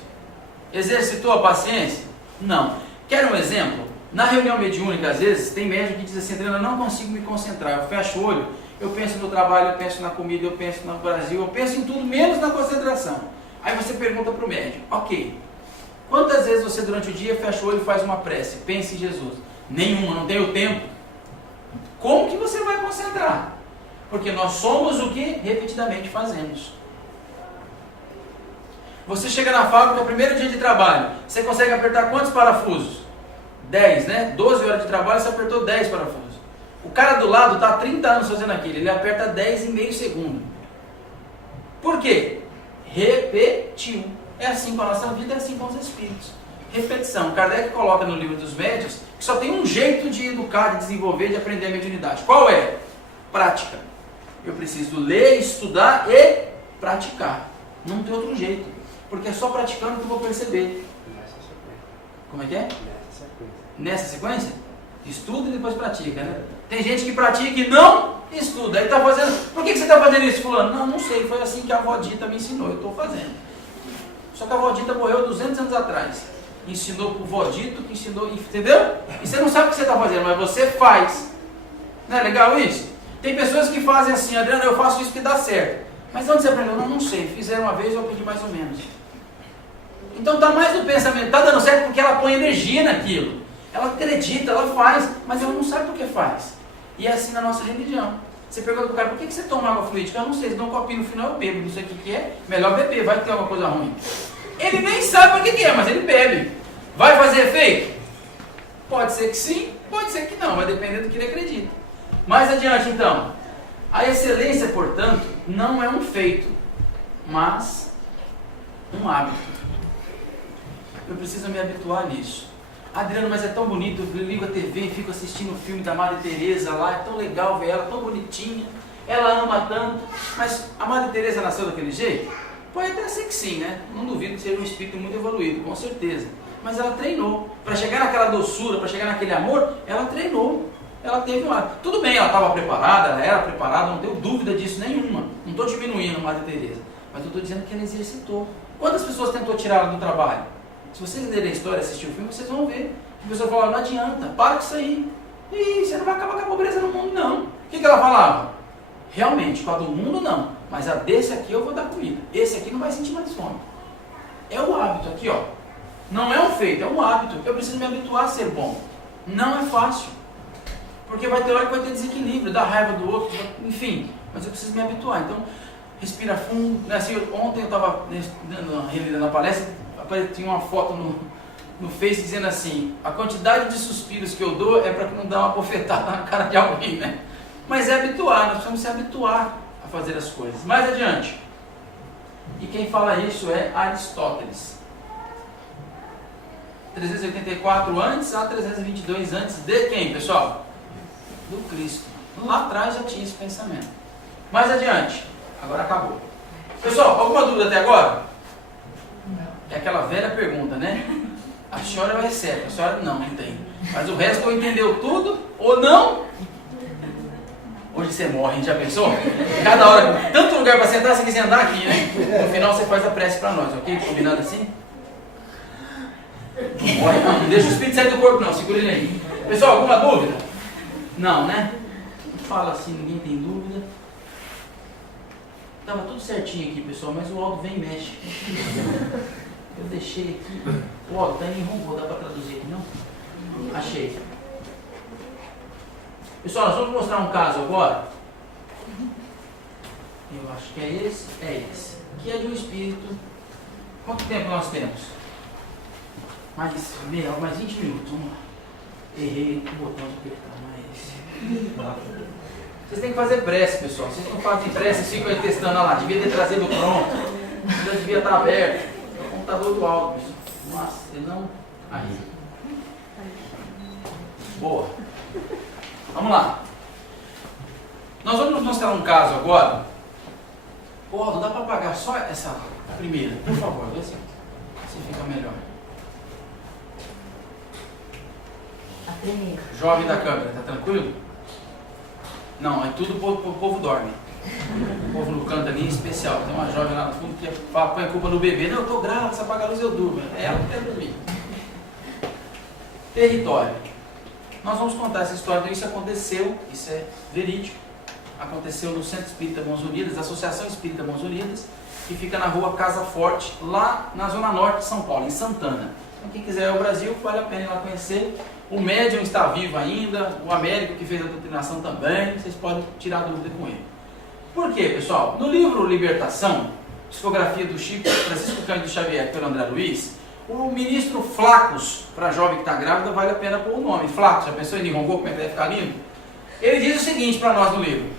Exercitou a paciência? Não. Quer um exemplo? Na reunião mediúnica, às vezes, tem médico que diz assim: Adriano, eu não consigo me concentrar. Eu fecho o olho, eu penso no trabalho, eu penso na comida, eu penso no Brasil, eu penso em tudo, menos na concentração. Aí você pergunta para o médico: ok, quantas vezes você durante o dia fecha o olho e faz uma prece? Pensa em Jesus. Nenhuma, não tenho tempo. Como que você vai concentrar? Porque nós somos o que repetidamente fazemos. Você chega na fábrica, primeiro dia de trabalho, você consegue apertar quantos parafusos? 10, né? 12 horas de trabalho, você apertou 10 parafusos. O cara do lado está há 30 anos fazendo aquilo, ele aperta 10 em meio segundo. Por quê? Repetiu. É assim com a nossa vida, é assim com os espíritos. Repetição. Kardec coloca no livro dos médiuns que só tem um jeito de educar, de desenvolver, de aprender a mediunidade. Qual é? Prática. Eu preciso ler, estudar e praticar. Não tem outro jeito. Porque é só praticando que eu vou perceber. Como é que é? Nessa sequência? Estuda e depois pratica, né? Tem gente que pratica e não estuda. Aí está fazendo... Por que você está fazendo isso, fulano? Não sei. Foi assim que a avó Dita me ensinou. Eu estou fazendo. Só que a avó Dita morreu 200 anos atrás. Ensinou para o avó Dito que ensinou... Entendeu? E você não sabe o que você está fazendo, mas você faz. Não é legal isso? Tem pessoas que fazem assim: Adriano, eu faço isso que dá certo. Mas onde você aprendeu? Não sei. Fizeram uma vez, eu aprendi mais ou menos. Então está mais no pensamento, está dando certo porque ela põe energia naquilo. Ela acredita, ela faz, mas ela não sabe por que faz. E é assim na nossa religião. Você pergunta para o cara, por que você toma água fluídica? Eu não sei, se dá um copinho no final eu bebo, não sei o que é, melhor beber, vai ter alguma coisa ruim. Ele nem sabe para que é, mas ele bebe. Vai fazer efeito? Pode ser que sim, pode ser que não, vai depender do que ele acredita. Mais adiante então, a excelência, portanto, não é um feito, mas um hábito. Eu preciso me habituar nisso. Adriano, mas é tão bonito, eu ligo a TV e fico assistindo o filme da Madre Teresa lá, é tão legal ver ela, tão bonitinha, ela ama tanto, mas a Madre Teresa nasceu daquele jeito? Pode até ser que sim, né? Não duvido que seja um espírito muito evoluído, com certeza. Mas ela treinou. Para chegar naquela doçura, para chegar naquele amor, ela treinou. Ela teve uma... Tudo bem, ela estava preparada, ela era preparada, não tenho dúvida disso nenhuma. Não estou diminuindo a Madre Teresa, mas eu estou dizendo que ela exercitou. Quantas pessoas tentou tirar ela do trabalho? Se vocês lerem a história, assistir o filme, vocês vão ver. A pessoa fala, não adianta, para com isso aí. Ih, você não vai acabar com a pobreza no mundo, não. O que ela falava? Realmente, com a do mundo não. Mas a desse aqui eu vou dar comida. Esse aqui não vai sentir mais fome. É o hábito aqui, ó. Não é um feito, é um hábito. Eu preciso me habituar a ser bom. Não é fácil. Porque vai ter hora que vai ter desequilíbrio, dar raiva do outro, enfim. Mas eu preciso me habituar. Então, respira fundo. Assim, ontem eu estava relendo na palestra, tinha uma foto no Face dizendo assim, a quantidade de suspiros que eu dou é para não dar uma bofetada na cara de alguém, né? Mas é habituar, nós precisamos se habituar a fazer as coisas. Mais adiante. E quem fala isso é Aristóteles. 384 antes a 322 antes de quem, pessoal? Do Cristo. Lá atrás já tinha esse pensamento. Mais adiante. Agora acabou. Pessoal, alguma dúvida até agora? É aquela velha pergunta, né? A senhora é o exceto, a senhora não tem. Mas o resto ou entendeu tudo, ou não. Hoje você morre, já pensou? Cada hora, tanto lugar para sentar, você quiser andar aqui, né? No final você faz a prece para nós, ok? Combinado assim? Não morre não, não deixa o espírito sair do corpo não, segura ele aí. Pessoal, alguma dúvida? Não, né? Fala assim, ninguém tem dúvida. Estava tudo certinho aqui, pessoal, mas o Aldo vem e mexe. Eu deixei aqui. O Aldo tá em robô, dá para traduzir aqui, não? Achei. Pessoal, nós vamos mostrar um caso agora. Eu acho que é esse. É esse. Que é de um espírito. Quanto tempo nós temos? Mais 20 minutos. Vamos lá. Errei o botão de apertar, mas... Vocês têm que fazer prece, pessoal. Vocês não fazem prece, vocês ficam aí testando lá. Devia ter trazido pronto. Já devia estar aberto. É o computador do áudio, pessoal. Nossa, ele não... Aí. Boa. Vamos lá. Nós vamos mostrar um caso agora. Ô, Aldo, dá para apagar só essa primeira, por favor. Vê se fica melhor. Jovem da câmera, tá tranquilo? Não, é tudo o povo dorme. O povo no canto ali em especial. Tem uma jovem lá no fundo que põe a culpa no bebê. Não, eu tô grávida, se apagar a luz eu durmo. É ela que quer dormir. Território. Nós vamos contar essa história. Então, isso aconteceu, isso é verídico. Aconteceu no Centro Espírita Mãos Unidas, Associação Espírita Mãos Unidas, que fica na rua Casa Forte, lá na zona norte de São Paulo, em Santana. Então, quem quiser ir ao Brasil, vale a pena ir lá conhecer. O médium está vivo ainda, o Américo que fez a doutrinação também, vocês podem tirar dúvida com ele. Por quê, pessoal? No livro Libertação, psicografia do Chico Francisco Cândido Xavier pelo André Luiz, o ministro Flacos, para a jovem que está grávida, vale a pena pôr o nome. Flacos, já pensou em Nihongo, como é que deve ficar lindo? Ele diz o seguinte para nós no livro,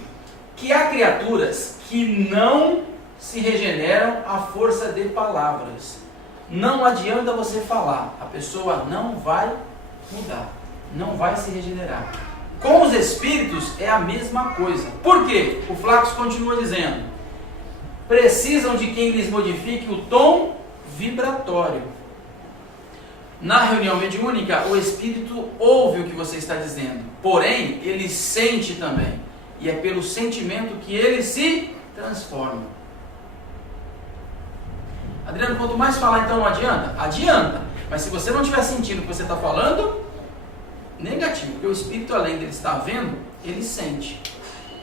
que há criaturas que não se regeneram à força de palavras. Não adianta você falar, a pessoa não vai mudar, não vai se regenerar. Com os espíritos é a mesma coisa. Por quê? O Flacos continua dizendo, precisam de quem lhes modifique o tom vibratório. Na reunião mediúnica, o espírito ouve o que você está dizendo, porém, ele sente também, e é pelo sentimento que ele se transforma. Adriano, quanto mais falar, então não adianta? Adianta, mas se você não estiver sentindo o que você está falando, negativo, porque o espírito, além dele estar vendo, ele sente.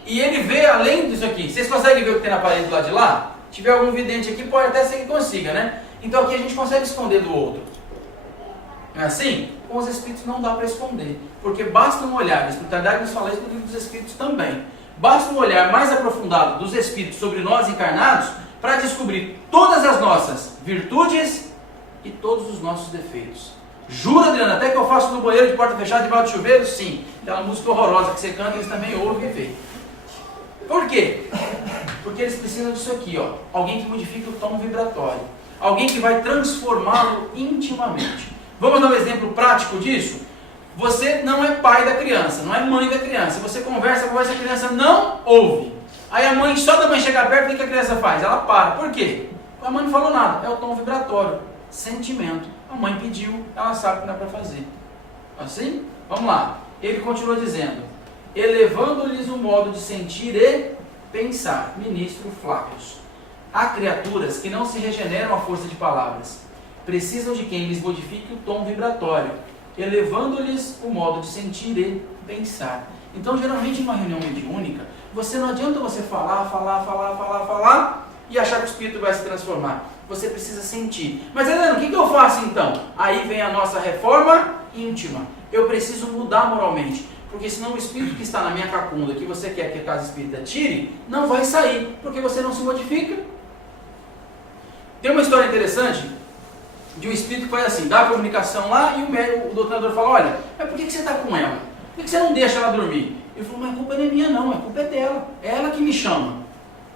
E ele vê além disso aqui. Vocês conseguem ver o que tem na parede do lado de lá? tiver algum vidente aqui, pode até ser que consiga, né? Então aqui a gente consegue esconder do outro. Não é assim? Com os espíritos não dá para esconder, porque basta um olhar, a espiritualidade nos fala isso no livro dos espíritos também, basta um olhar mais aprofundado dos espíritos sobre nós encarnados para descobrir todas as nossas virtudes e todos os nossos defeitos. Jura, Adriana, até que eu faço no banheiro de porta fechada debaixo de chuveiro? Sim. Aquela música horrorosa que você canta, eles também ouvem e veem. Por quê? Porque eles precisam disso aqui, ó. Alguém que modifique o tom vibratório. Alguém que vai transformá-lo intimamente. Vamos dar um exemplo prático disso? Você não é pai da criança, não é mãe da criança. Você conversa com essa criança, não ouve. Aí a mãe, só da mãe chegar perto, o que a criança faz? Ela para. Por quê? A mãe não falou nada. É o tom vibratório. Sentimento. A mãe pediu, ela sabe o que não é para fazer. Assim? Vamos lá. Ele continua dizendo: elevando-lhes o modo de sentir e pensar. Ministro Flácius. Há criaturas que não se regeneram à força de palavras. Precisam de quem lhes modifique o tom vibratório, elevando-lhes o modo de sentir e pensar. Então, geralmente, em uma reunião mediúnica, não adianta você falar e achar que o espírito vai se transformar. Você precisa sentir. Mas, Helena, o que eu faço então? Aí vem a nossa reforma íntima. Eu preciso mudar moralmente. Porque senão o espírito que está na minha cacunda, que você quer que a casa espírita tire, não vai sair, porque você não se modifica. Tem uma história interessante de um espírito que faz assim, dá a comunicação lá e o doutrinador fala: olha, mas por que você está com ela? Por que você não deixa ela dormir? Ele falou: mas a culpa não é minha não, a culpa é dela, é ela que me chama.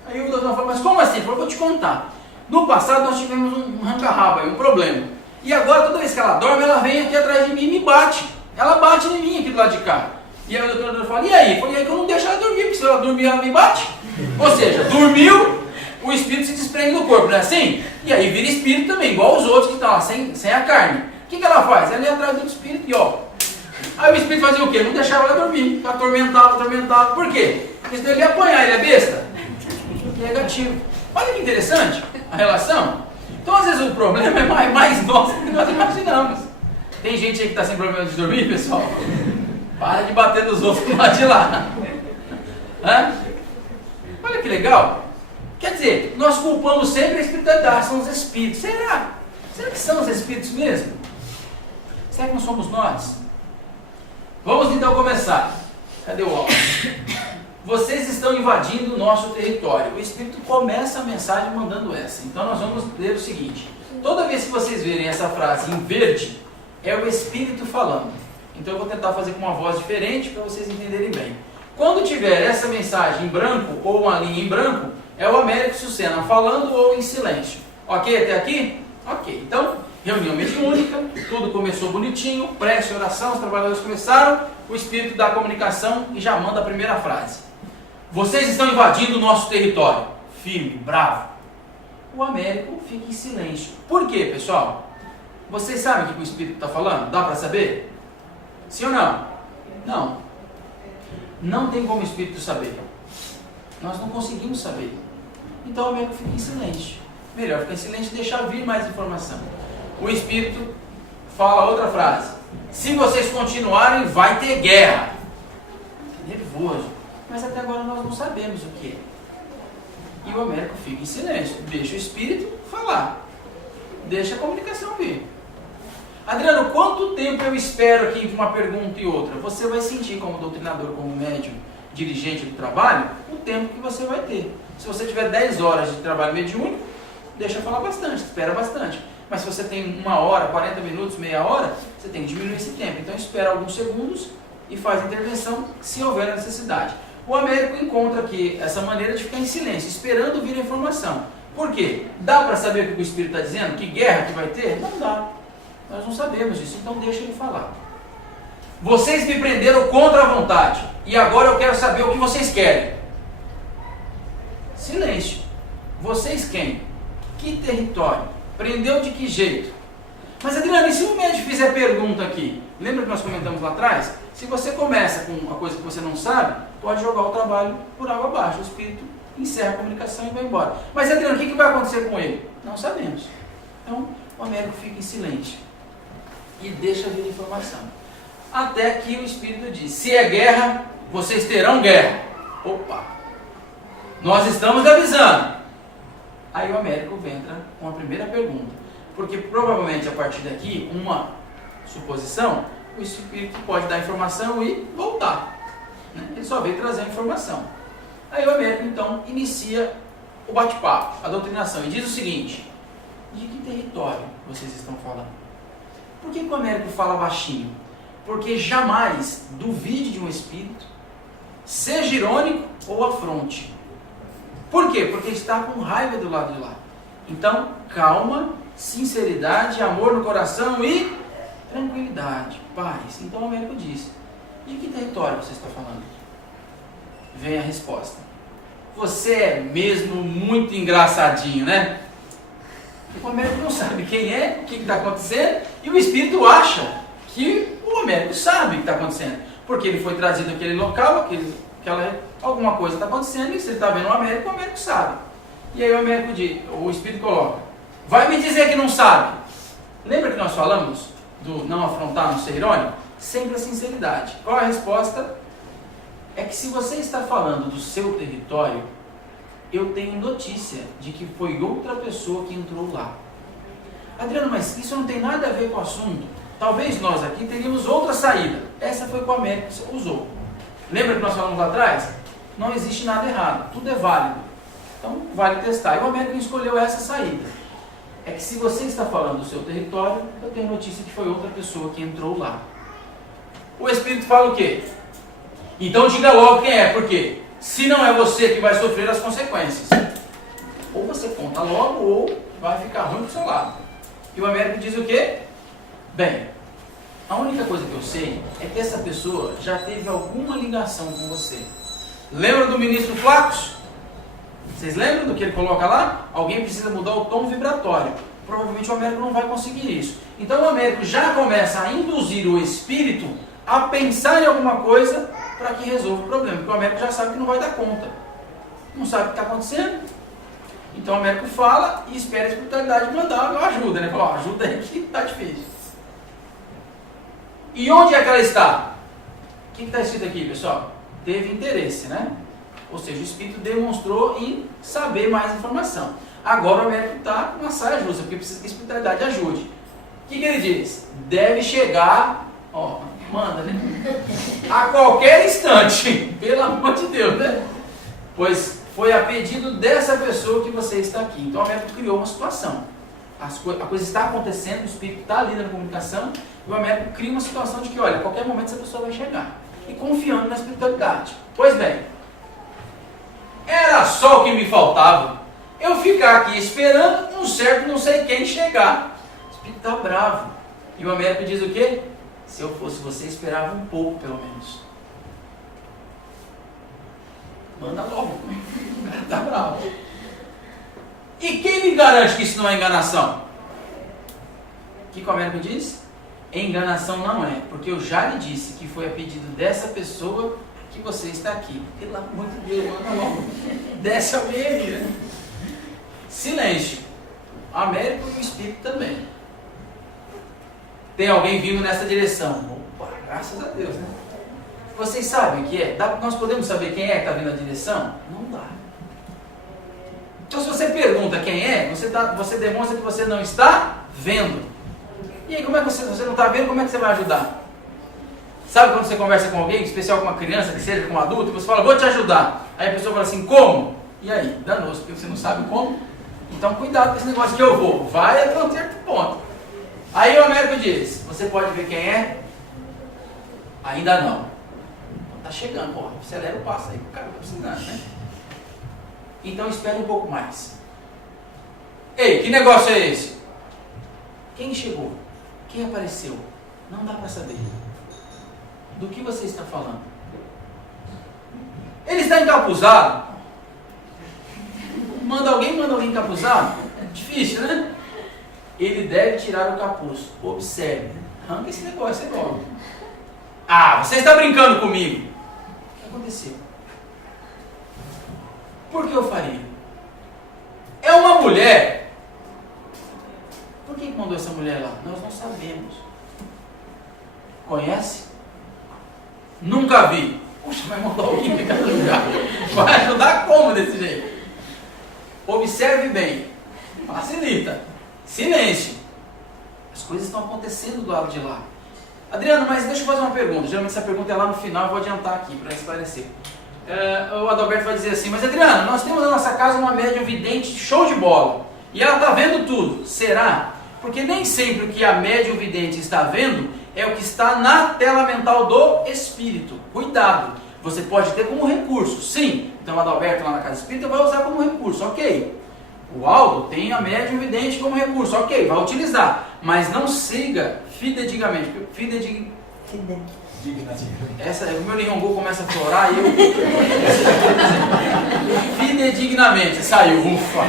Aí o doutor falou: mas como assim? Ele falou: vou te contar. No passado nós tivemos um ranca-rabo, um problema. E agora toda vez que ela dorme, ela vem aqui atrás de mim e me bate. Ela bate em mim aqui do lado de cá. E aí o doutor fala: e aí? Foi aí que eu não deixo ela dormir, porque se ela dormir ela me bate. Ou seja, dormiu, o espírito se desprende do corpo, não é assim? E aí vira espírito também, igual os outros que estão lá, sem a carne. O que ela faz? Ela ia atrás do espírito e ó. Aí o espírito fazia o quê? Não deixava ela dormir, atormentado. Por quê? Porque senão ele ia apanhar, ele é besta. Negativo. Olha que interessante a relação. Então às vezes o problema é mais nosso do que nós imaginamos. Tem gente aí que está sem problema de dormir, pessoal? Para de bater nos outros do lado de lá. Hã? Olha que legal. Quer dizer, nós culpamos sempre a espiritualidade, são os espíritos. Será? Será que são os espíritos mesmo? Será que não somos nós? Vamos então começar. Cadê o áudio? Vocês estão invadindo o nosso território. O espírito começa a mensagem mandando essa. Então nós vamos ler o seguinte: toda vez que vocês verem essa frase em verde, é o espírito falando. Então eu vou tentar fazer com uma voz diferente para vocês entenderem bem. Quando tiver essa mensagem em branco ou uma linha em branco, é o Américo Sucena falando ou em silêncio. Ok até aqui? Ok. Então, reunião mediúnica, tudo começou bonitinho, prece, oração, os trabalhadores começaram, o espírito dá a comunicação e já manda a primeira frase. Vocês estão invadindo o nosso território. Firme, bravo. O Américo fica em silêncio. Por quê, pessoal? Vocês sabem o que o espírito está falando? Dá para saber? Sim ou não? Não. Não tem como o espírito saber. Nós não conseguimos saber. Então o Américo fica em silêncio. Melhor ficar em silêncio e deixar vir mais informação. O espírito fala outra frase: se vocês continuarem, vai ter guerra. Nervoso. Mas até agora nós não sabemos o que é. E o Américo fica em silêncio. Deixa o espírito falar. Deixa a comunicação vir. Adriano, quanto tempo eu espero aqui entre uma pergunta e outra? Você vai sentir como doutrinador, como médium, dirigente do trabalho, o tempo que você vai ter. Se você tiver 10 horas de trabalho mediúnico, deixa falar bastante, espera bastante. Mas se você tem 1 hora, 40 minutos, meia hora, você tem que diminuir esse tempo. Então espera alguns segundos e faz a intervenção se houver necessidade. O Américo encontra aqui essa maneira de ficar em silêncio, esperando vir a informação. Por quê? Dá para saber o que o espírito está dizendo? Que guerra que vai ter? Não dá. Nós não sabemos disso, então deixa ele falar. Vocês me prenderam contra a vontade e agora eu quero saber o que vocês querem. Silêncio. Vocês quem? Que território? Prendeu de que jeito? Mas Adriano, e se o médico fizer pergunta aqui? Lembra que nós comentamos lá atrás? Se você começa com uma coisa que você não sabe, pode jogar o trabalho por água abaixo. O espírito encerra a comunicação e vai embora. Mas Adriano, o que vai acontecer com ele? Não sabemos. Então o Américo fica em silêncio e deixa vir informação. Até que o espírito diz: se é guerra, vocês terão guerra. Opa! Nós estamos avisando. Aí o Américo entra com a primeira pergunta. Porque provavelmente a partir daqui, uma suposição, o espírito pode dar informação e voltar. Né? Ele só veio trazer a informação. Aí o Américo então inicia o bate-papo, a doutrinação, e diz o seguinte: de que território vocês estão falando? Por que o Américo fala baixinho? Porque jamais duvide de um espírito, seja irônico ou afronte. Por quê? Porque está com raiva do lado de lá. Então, calma, sinceridade, amor no coração e tranquilidade, paz. Então o Américo diz: de que território você está falando? Vem a resposta: você é mesmo muito engraçadinho, né? O Américo não sabe quem é, o que está acontecendo, e o espírito acha que o Américo sabe o que está acontecendo, porque ele foi trazido àquele local, alguma coisa está acontecendo, e se ele está vendo o Américo sabe. E aí o espírito coloca: vai me dizer que não sabe. Lembra que nós falamos do não afrontar, não ser irônico? Sempre a sinceridade. Qual a resposta? É que se você está falando do seu território, eu tenho notícia de que foi outra pessoa que entrou lá. Adriano, mas isso não tem nada a ver com o assunto. Talvez nós aqui teríamos outra saída. Essa foi que o Américo usou. Lembra que nós falamos lá atrás? Não existe nada errado, tudo é válido. Então vale testar. E o Américo escolheu essa saída. É que se você está falando do seu território, eu tenho notícia que foi outra pessoa que entrou lá. O Espírito fala o quê? Então diga logo quem é, porque se não é você que vai sofrer as consequências, ou você conta logo, ou vai ficar ruim do seu lado. E o Américo diz o quê? Bem, a única coisa que eu sei é que essa pessoa já teve alguma ligação com você. Lembra do ministro Flacos? Vocês lembram do que ele coloca lá? Alguém precisa mudar o tom vibratório. Provavelmente o Américo não vai conseguir isso. Então o Américo já começa a induzir o espírito a pensar em alguma coisa para que resolva o problema. Porque o Américo já sabe que não vai dar conta. Não sabe o que está acontecendo. Então o Américo fala e espera a espiritualidade mandar uma ajuda, né? Fala, ajuda aí que está difícil. E onde é que ela está? O que está escrito aqui, pessoal? Teve interesse, né? Ou seja, o espírito demonstrou em saber mais informação. Agora o Américo está com uma saia justa, porque precisa que a espiritualidade ajude. O que ele diz? Deve chegar, manda, né? A qualquer instante, pelo amor de Deus, né? Pois foi a pedido dessa pessoa que você está aqui. Então o Américo criou uma situação. A coisa está acontecendo, o espírito está ali na comunicação, e o Américo cria uma situação de que, olha, a qualquer momento essa pessoa vai chegar. E confiando na espiritualidade. Pois bem, era só o que me faltava. Eu ficar aqui esperando um certo não sei quem chegar. O espírito está bravo. E o Américo diz o quê? Se eu fosse você, esperava um pouco, pelo menos. Manda logo. O cara está bravo. E quem me garante que isso não é enganação? O que o Américo diz? Enganação não é, porque eu já lhe disse que foi a pedido dessa pessoa que você está aqui. Pelo amor de Deus, manda logo. Desce alguém aí, né? Silêncio. Américo e o Espírito também. Tem alguém vindo nessa direção. Opa, graças a Deus, né? Vocês sabem o que é? Nós podemos saber quem é que está vindo na direção? Não dá. Então se você pergunta quem é, você demonstra que você não está vendo. E aí, como é que você não está vendo, como é que você vai ajudar? Sabe quando você conversa com alguém, em especial com uma criança, que seja com um adulto, e você fala, vou te ajudar. Aí a pessoa fala assim, como? E aí? Danou-se, porque você não sabe como. Então cuidado com esse negócio que eu vou. Vai até um certo ponto. Aí o Américo diz, você pode ver quem é? Ainda não. Está chegando, porra. Acelera o passo aí, o cara está precisando, né? Então espere um pouco mais. Ei, que negócio é esse? Quem chegou? Quem apareceu? Não dá para saber. Do que você está falando? Ele está encapuzado? Manda alguém encapuzado? É difícil, né? Ele deve tirar o capuz. Observe. Arranca esse negócio aí logo. Ah, você está brincando comigo. O que aconteceu? Por que eu faria? É uma mulher. Por que mandou essa mulher lá? Nós não sabemos. Conhece? Nunca vi. Puxa, vai mandar alguém ficar no lugar. Vai ajudar como desse jeito? observe bem. Facilita. Silêncio. As coisas estão acontecendo do lado de lá. Adriano, mas deixa eu fazer uma pergunta. Geralmente essa pergunta é lá no final, eu vou adiantar aqui para esclarecer. O Adalberto vai dizer assim, mas Adriano, nós temos na nossa casa uma médium vidente show de bola. E ela está vendo tudo. Será? Porque nem sempre o que a médium vidente está vendo é o que está na tela mental do espírito. Cuidado. Você pode ter como recurso. Sim. Então o Adalberto lá na casa espírita vai usar como recurso. Ok. O Aldo tem a médium vidente como recurso. Ok. Vai utilizar. Mas não siga fidedignamente. O meu Nihongo começa a florar e eu... Fidedignamente. Saiu. Ufa.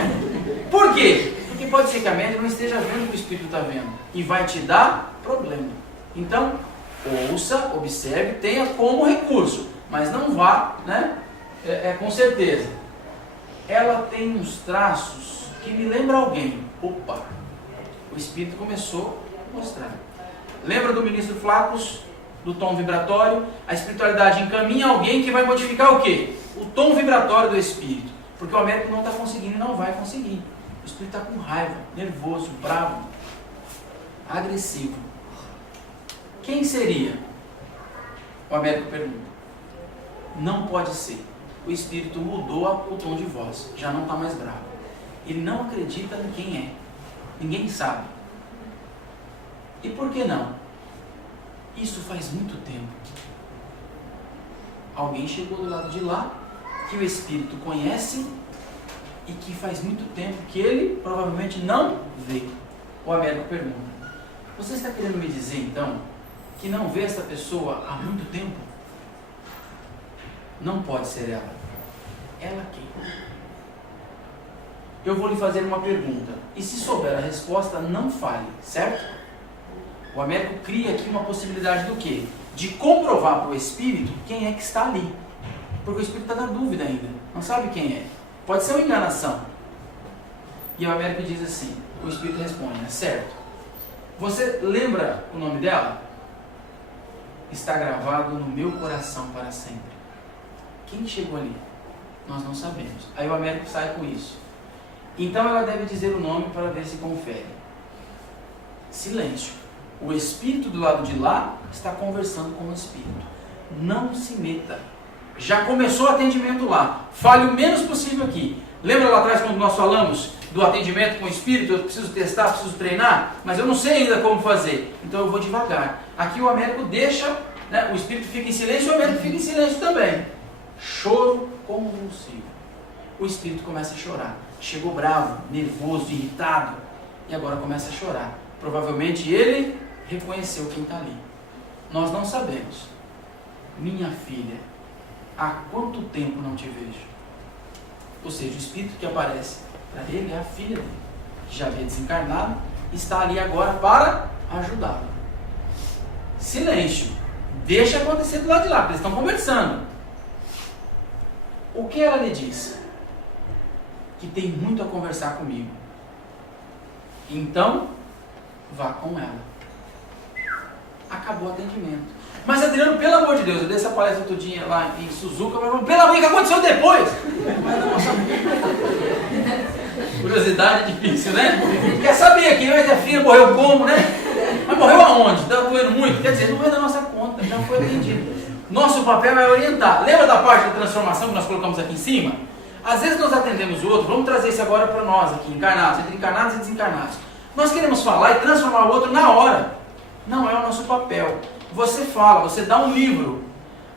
Por quê? Porque pode ser que a médium não esteja vendo o que o espírito está vendo. E vai te dar problema. Então, ouça, observe, tenha como recurso. Mas não vá, né? Com certeza. Ela tem uns traços que me lembram alguém. Opa! O espírito começou a mostrar. Lembra do ministro Flacos? Do tom vibratório? A espiritualidade encaminha alguém que vai modificar o quê? O tom vibratório do espírito. Porque o Américo não está conseguindo e não vai conseguir. O espírito está com raiva, nervoso, bravo, agressivo. Quem seria? O Américo pergunta. Não pode ser. O espírito mudou o tom de voz. Já não está mais bravo. Ele não acredita em quem é. Ninguém sabe. E por que não? Isso faz muito tempo. Alguém chegou do lado de lá, que o espírito conhece e que faz muito tempo que ele provavelmente não vê. O Américo pergunta. Você está querendo me dizer então que não vê essa pessoa há muito tempo? Não pode ser ela. Ela quem? Eu vou lhe fazer uma pergunta. E se souber a resposta, não fale, certo? O Américo cria aqui uma possibilidade do quê? De comprovar para o espírito quem é que está ali. Porque o espírito está na dúvida ainda. Não sabe quem é. Pode ser uma enganação. E o Américo diz assim, o espírito responde, é certo. Você lembra o nome dela? Está gravado no meu coração para sempre. Quem chegou ali? Nós não sabemos. Aí o Américo sai com isso. Então ela deve dizer o nome para ver se confere. Silêncio. O espírito do lado de lá está conversando com o espírito. Não se meta. Já começou o atendimento lá. Fale o menos possível aqui. Lembra lá atrás quando nós falamos do atendimento com o espírito? Eu preciso testar, preciso treinar, mas eu não sei ainda como fazer. Então eu vou devagar. Aqui o Américo deixa, né, o espírito fica em silêncio e o Américo fica em silêncio também. Choro convulsivo. O espírito começa a chorar. Chegou bravo, nervoso, irritado e agora começa a chorar. Provavelmente ele reconheceu quem está ali. Nós não sabemos. Minha filha, há quanto tempo não te vejo? Ou seja, o espírito que aparece para ele é a filha dele, que já havia desencarnado, está ali agora para ajudá-lo. Silêncio. Deixa acontecer do lado de lá, porque eles estão conversando. O que ela lhe diz? Que tem muito a conversar comigo. Então, vá com ela. Acabou o atendimento. Mas Adriano, pelo amor de Deus, eu dei essa palestra todinha lá em Suzuka, mas pelo amor, o que aconteceu depois? Curiosidade é difícil, né? Quer saber quem vai ter filho, morreu como, né? Mas morreu aonde? Está doendo muito? Quer dizer, não é da nossa conta, já foi atendido. Nosso papel é orientar. Lembra da parte da transformação que nós colocamos aqui em cima? Às vezes nós atendemos o outro, vamos trazer isso agora para nós aqui, encarnados, entre encarnados e desencarnados. Nós queremos falar e transformar o outro na hora. Não é o nosso papel. Você fala, você dá um livro.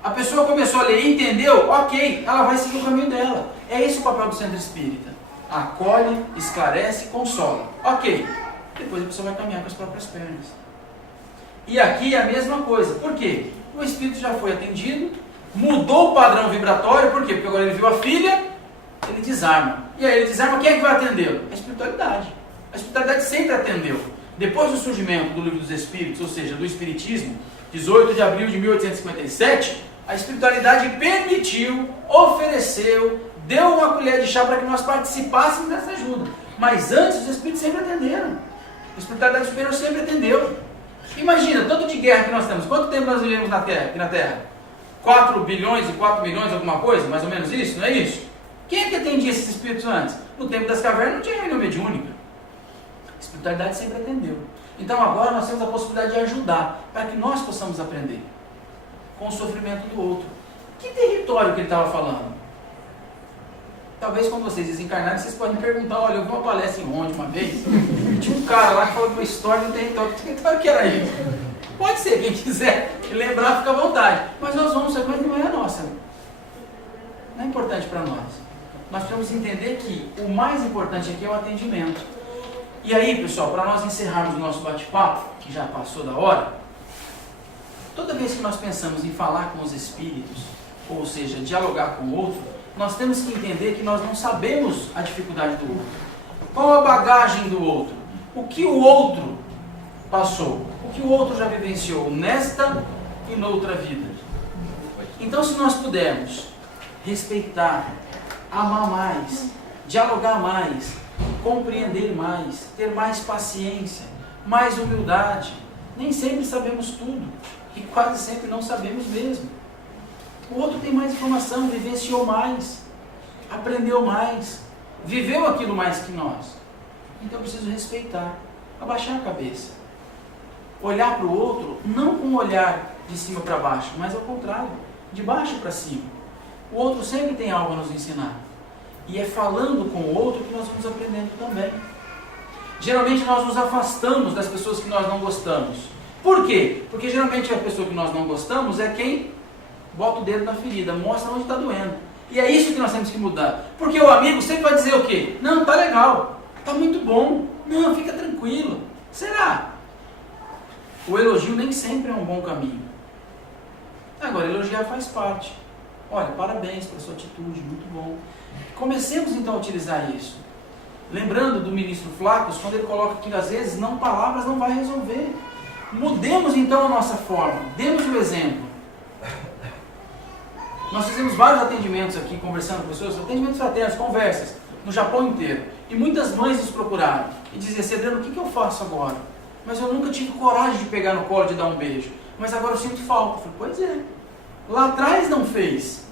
A pessoa começou a ler e entendeu, ok, ela vai seguir o caminho dela. É esse o papel do centro espírita. Acolhe, esclarece, consola. Ok. Depois a pessoa vai caminhar com as próprias pernas. E aqui é a mesma coisa. Por quê? O espírito já foi atendido, mudou o padrão vibratório. Por quê? Porque agora ele viu a filha, ele desarma. E aí ele desarma, quem é que vai atendê-lo? A espiritualidade. A espiritualidade sempre atendeu. Depois do surgimento do Livro dos Espíritos, ou seja, do Espiritismo, 18 de abril de 1857, a espiritualidade permitiu, ofereceu, deu uma colher de chá para que nós participássemos dessa ajuda. Mas antes, os espíritos sempre atenderam. A espiritualidade superior sempre atendeu. Imagina, tanto de guerra que nós temos. Quanto tempo nós vivemos aqui na Terra? 4 bilhões e 4 milhões, alguma coisa? Mais ou menos isso? Não é isso? Quem é que atendia esses espíritos antes? No tempo das cavernas não tinha reunião mediúnica. A espiritualidade sempre atendeu. Então agora nós temos a possibilidade de ajudar, para que nós possamos aprender com o sofrimento do outro. Que território que ele estava falando? Talvez quando vocês desencarnarem, vocês podem perguntar, olha, eu vi uma palestra em Ronde uma vez, tinha um cara lá que falou de uma história do território. Que território que era isso? Pode ser, quem quiser lembrar, fica à vontade. Mas nós vamos saber, mas não é a nossa. Não é importante para nós. Nós precisamos entender que o mais importante aqui é o atendimento. E aí, pessoal, para nós encerrarmos o nosso bate-papo, que já passou da hora, toda vez que nós pensamos em falar com os espíritos, ou seja, dialogar com o outro, nós temos que entender que nós não sabemos a dificuldade do outro. Qual a bagagem do outro? O que o outro passou? O que o outro já vivenciou nesta e noutra vida? Então, se nós pudermos respeitar, amar mais, dialogar mais, compreender mais, ter mais paciência, mais humildade, nem sempre sabemos tudo e quase sempre não sabemos mesmo. O outro tem mais informação, vivenciou mais, aprendeu mais, viveu aquilo mais que nós. Então eu preciso respeitar, abaixar a cabeça, olhar para o outro, não com um olhar de cima para baixo, mas ao contrário, de baixo para cima. O outro sempre tem algo a nos ensinar. E é falando com o outro que nós vamos aprendendo também. Geralmente nós nos afastamos das pessoas que nós não gostamos. Por quê? Porque geralmente a pessoa que nós não gostamos é quem bota o dedo na ferida, mostra onde está doendo. E é isso que nós temos que mudar. Porque o amigo sempre vai dizer o quê? Não, tá legal, tá muito bom, não, fica tranquilo. Será? O elogio nem sempre é um bom caminho. Agora, elogiar faz parte. Olha, parabéns pela sua atitude, muito bom. Comecemos então a utilizar isso. Lembrando do ministro Flacos, quando ele coloca que às vezes não palavras não vai resolver. Mudemos então a nossa forma, demos o exemplo. Nós fizemos vários atendimentos aqui, conversando com pessoas, atendimentos fraternos, conversas, no Japão inteiro. E muitas mães nos procuraram e diziam, Cedrano, o que eu faço agora? Mas eu nunca tive coragem de pegar no colo, de dar um beijo. Mas agora eu sinto falta. Eu falei, pois é, lá atrás não fez.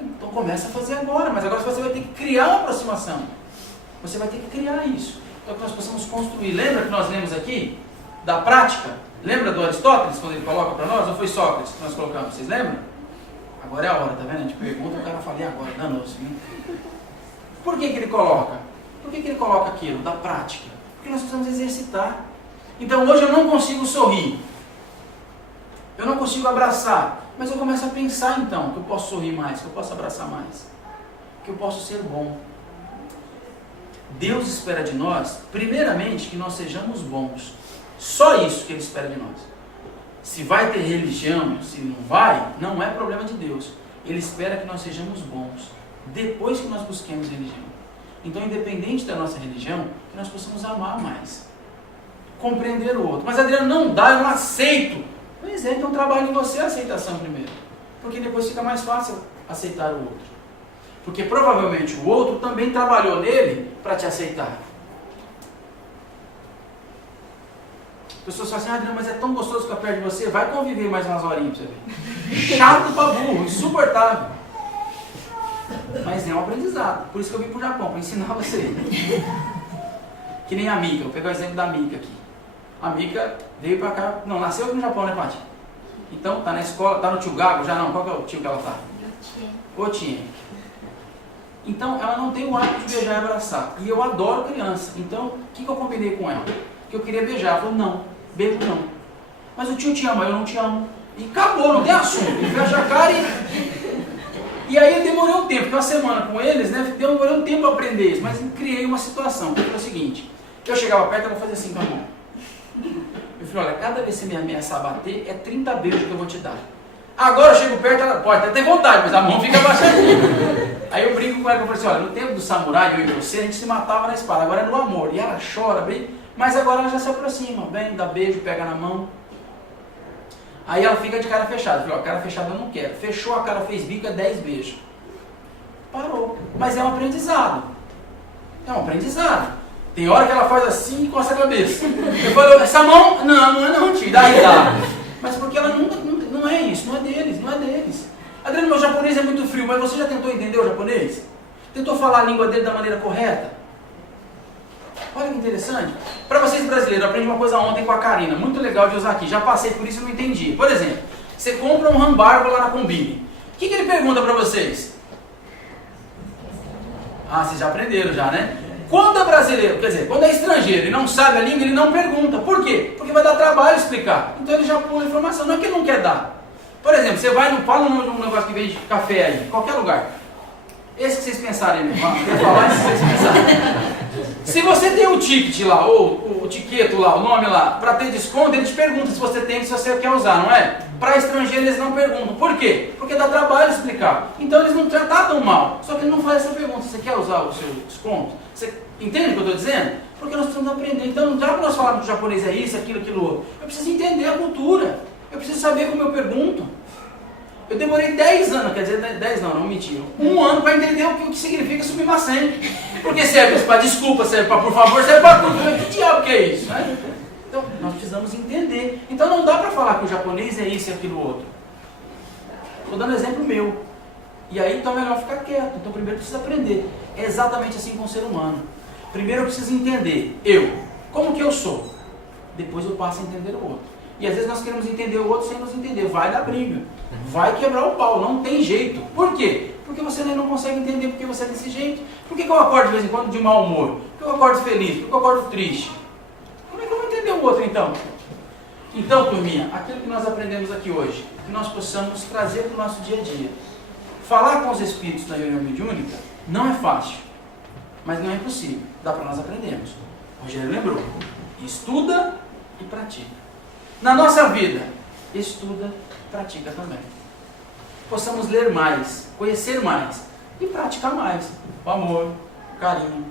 Então começa a fazer agora, mas agora você vai ter que criar uma aproximação. Você vai ter que criar isso. Então que nós possamos construir. Lembra que nós lemos aqui da prática? Lembra do Aristóteles, quando ele coloca para nós? Ou foi Sócrates que nós colocamos? Vocês lembram? Agora é a hora, tá vendo? A gente pergunta, o cara fala, e agora? Danou-se. Por que ele coloca? Por que ele coloca aquilo? Da prática. Porque nós precisamos exercitar. Então hoje eu não consigo sorrir. Eu não consigo abraçar. Mas eu começo a pensar então que eu posso sorrir mais, que eu posso abraçar mais, que eu posso ser bom. Deus espera de nós, primeiramente, que nós sejamos bons. Só isso que Ele espera de nós. Se vai ter religião, se não vai, não é problema de Deus. Ele espera que nós sejamos bons, depois que nós busquemos religião. Então, independente da nossa religião, que nós possamos amar mais, compreender o outro. Mas Adriano, não dá, eu não aceito. Pois é, então trabalhe em você a aceitação primeiro. Porque depois fica mais fácil aceitar o outro. Porque provavelmente o outro também trabalhou nele para te aceitar. As pessoas falam assim, Adriano, mas é tão gostoso ficar perto de você, vai conviver mais umas horinhas pra você ver. Chato pra burro, insuportável. Mas é um aprendizado. Por isso que eu vim pro Japão, para ensinar você. Que nem a Mika, vou pegar o exemplo da Mika aqui. A Mika veio pra cá, não, nasceu aqui no Japão, né, Paty? Então, tá na escola, tá no tio Gago, já não, qual que é o tio que ela tá? Otinha. Então, ela não tem o hábito de beijar e abraçar. E eu adoro criança. Então, o que eu combinei com ela? Que eu queria beijar. Ela falou, não, beijo não. Mas o tio te ama, eu não te amo. E acabou, não tem assunto. Ele fecha a cara e aí eu demorei um tempo, uma semana com eles, né? Demorei um tempo para aprender isso, mas criei uma situação, que foi o seguinte. Eu chegava perto, ela fazia assim com a mão. Eu falei, olha, cada vez que você me ameaçar a bater, é 30 beijos que eu vou te dar. Agora eu chego perto, ela pode até ter vontade, mas a mão fica abaixadinha. Aí eu brinco com ela, eu falei assim, olha, no tempo do samurai, eu e você, a gente se matava na espada, agora é no amor. E ela chora, bem, mas agora ela já se aproxima, vem, dá beijo, pega na mão. Aí ela fica de cara fechada. Eu falei, ó, cara fechada eu não quero. Fechou a cara, fez bico, é 10 beijos. Parou. Mas é um aprendizado. É um aprendizado. Tem hora que ela faz assim e coça a cabeça. Eu falo, essa mão, não é não, tio, daí dá. Mas porque ela não é isso, não é deles, não é deles. Adriano, meu japonês é muito frio, mas você já tentou entender o japonês? Tentou falar a língua dele da maneira correta? Olha que interessante. Para vocês brasileiros, eu aprendi uma coisa ontem com a Karina, muito legal de usar aqui. Já passei por isso e não entendi. Por exemplo, você compra um hamburgo lá na Combine. O que ele pergunta para vocês? Ah, vocês já aprenderam já, né? Quando é brasileiro, quer dizer, quando é estrangeiro e não sabe a língua, ele não pergunta. Por quê? Porque vai dar trabalho explicar. Então ele já pula a informação. Não é que ele não quer dar. Por exemplo, você vai no fala num negócio que vende café aí, em qualquer lugar. Esse que vocês pensarem, né? Vou falar esse que vocês pensarem. Se você tem o ticket lá, ou o tiqueto lá, o nome lá, para ter desconto, ele te pergunta se você tem, se você quer usar, não é? Para estrangeiro eles não perguntam. Por quê? Porque dá trabalho explicar. Então eles não tratam mal. Só que ele não faz essa pergunta. Você quer usar o seu desconto? Você entende o que eu estou dizendo? Porque nós precisamos aprender. Então não dá para nós falar que o japonês é isso, aquilo outro. Eu preciso entender a cultura. Eu preciso saber como eu pergunto. Eu demorei 10 anos, quer dizer, 10 não mentira. 1 ano para entender o que significa submacém. Porque serve para desculpa, serve para por favor, serve para tudo. Que diabo que é isso? Né? Então, nós precisamos entender. Então não dá para falar que o japonês é isso e aquilo outro. Estou dando exemplo meu. E aí então é melhor ficar quieto. Então primeiro precisa aprender. É exatamente assim com o ser humano. Primeiro eu preciso entender como que eu sou. Depois eu passo a entender o outro. E às vezes nós queremos entender o outro sem nos entender. Vai dar briga. Vai quebrar o pau. Não tem jeito. Por quê? Porque você nem não consegue entender porque você é desse jeito. Por que eu acordo de vez em quando de mau humor? Por que eu acordo feliz? Por que eu acordo triste? Como é que eu vou entender o outro então? Então, turminha, aquilo que nós aprendemos aqui hoje, que nós possamos trazer para o nosso dia a dia. Falar com os espíritos da reunião mediúnica não é fácil, mas não é impossível. Dá para nós aprendermos. O Rogério lembrou. Estuda e pratica. Na nossa vida, estuda e pratica também. Possamos ler mais, conhecer mais e praticar mais. O amor, o carinho.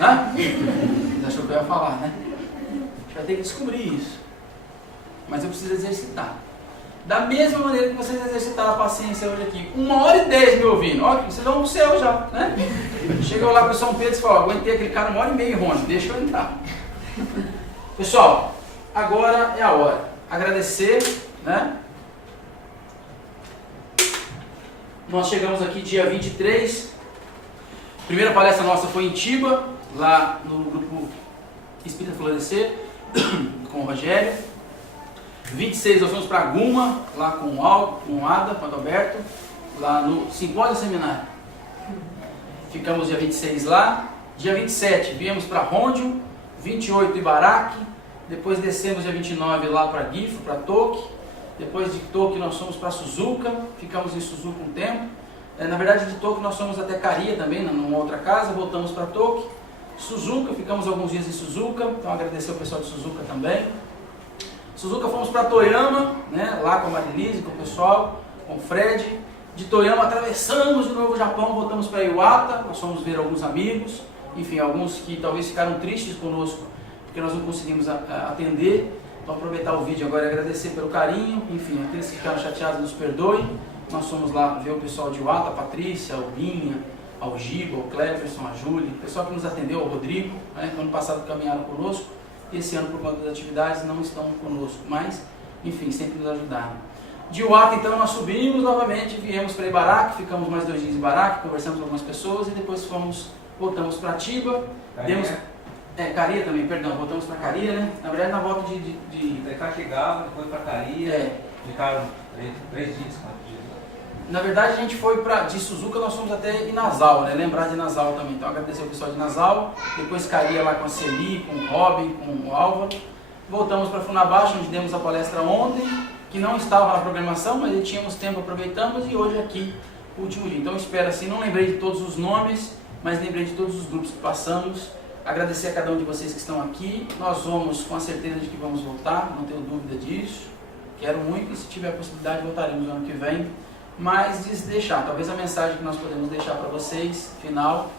Hã? Você achou que eu ia falar, né? A gente vai ter que descobrir isso. Mas eu preciso exercitar. Da mesma maneira que vocês exercitaram a paciência hoje aqui. 1h10 me ouvindo. Olha, vocês vão pro céu já, né? Chegou lá para São Pedro e falou, aguentei aquele cara 1h30, Rony, deixa eu entrar. Pessoal, agora é a hora. Agradecer, né? Nós chegamos aqui dia 23. Primeira palestra nossa foi em Tiba, lá no grupo Espírita Florescer, com o Rogério. 26 nós fomos para Guma, lá com o Ada, com o Adalberto, lá no Simpósio Seminário. Ficamos dia 26 lá. Dia 27 viemos para Rôndio, 28 Ibaraque, depois descemos dia 29 lá para Gifu, para Toki. Depois de Toki nós fomos para Suzuka, ficamos em Suzuka um tempo. Na verdade de Toki nós fomos até Caria também, numa outra casa, voltamos para Toki. Suzuka, ficamos alguns dias em Suzuka, então agradecer ao pessoal de Suzuka também. Suzuka fomos para Toyama, né, lá com a Marilise, com o pessoal, com o Fred. De Toyama atravessamos de novo o Japão, voltamos para Iwata, nós fomos ver alguns amigos, enfim, alguns que talvez ficaram tristes conosco, porque nós não conseguimos atender. Então aproveitar o vídeo agora e agradecer pelo carinho, enfim, aqueles que ficaram chateados nos perdoem. Nós fomos lá ver o pessoal de Iwata, a Patrícia, a Binha, ao Giba, ao Cleverson, a Júlia, o pessoal que nos atendeu, o Rodrigo, né, que ano passado caminharam conosco. E esse ano, por conta das atividades, não estão conosco, mas, enfim, sempre nos ajudaram. De Iwata, então, nós subimos novamente, viemos para Ibaraque, ficamos mais 2 dias em Ibaraque, conversamos com algumas pessoas e depois voltamos para Tiba. Caria também, perdão, voltamos para Caria, né? Na verdade, na volta de cá chegava, depois para Caria, ficaram 3 dias, 4 dias. Na verdade, a gente foi de Suzuka, nós fomos até Inazawa, né? Lembrar de Inazawa também. Então, agradecer ao pessoal de Inazawa. Depois Caria lá com a Celi, com o Robin, com o Álvaro. Voltamos para Funabashi, onde demos a palestra ontem, que não estava na programação, mas tínhamos tempo, aproveitamos, e hoje aqui, o último dia. Então, espero assim, não lembrei de todos os nomes, mas lembrei de todos os grupos que passamos. Agradecer a cada um de vocês que estão aqui. Nós vamos com a certeza de que vamos voltar, não tenho dúvida disso. Quero muito, e se tiver a possibilidade, voltaremos no ano que vem. Mas deixar, talvez a mensagem que nós podemos deixar para vocês, final,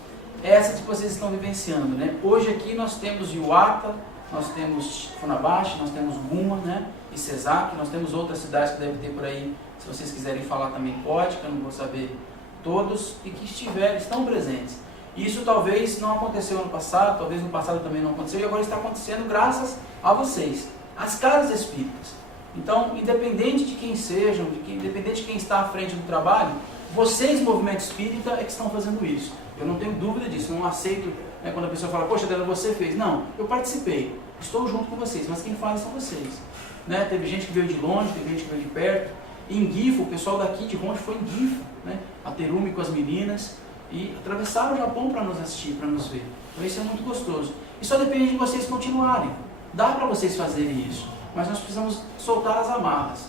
é essa que vocês estão vivenciando, né? Hoje aqui nós temos Iwata, nós temos Funabashi, nós temos Guma, né? E Sesaki, nós temos outras cidades que devem ter por aí, se vocês quiserem falar também pode, que eu não vou saber todos, e que estão presentes. Isso talvez não aconteceu ano passado, talvez no passado também não aconteceu, e agora está acontecendo graças a vocês, as caras espíritas. Então, independente de quem sejam, independente de quem está à frente do trabalho, vocês, movimento espírita, é que estão fazendo isso. Eu não tenho dúvida disso, eu não aceito, né, quando a pessoa fala, poxa, Adriano, você fez. Não, eu participei, estou junto com vocês, mas quem faz são vocês. Né? Teve gente que veio de longe, teve gente que veio de perto. Em Gifu, o pessoal daqui de Honjo foi em Gifu, né? A Terumi com as meninas, e atravessaram o Japão para nos assistir, para nos ver. Então isso é muito gostoso. E só depende de vocês continuarem. Dá para vocês fazerem isso, mas nós precisamos soltar as amarras,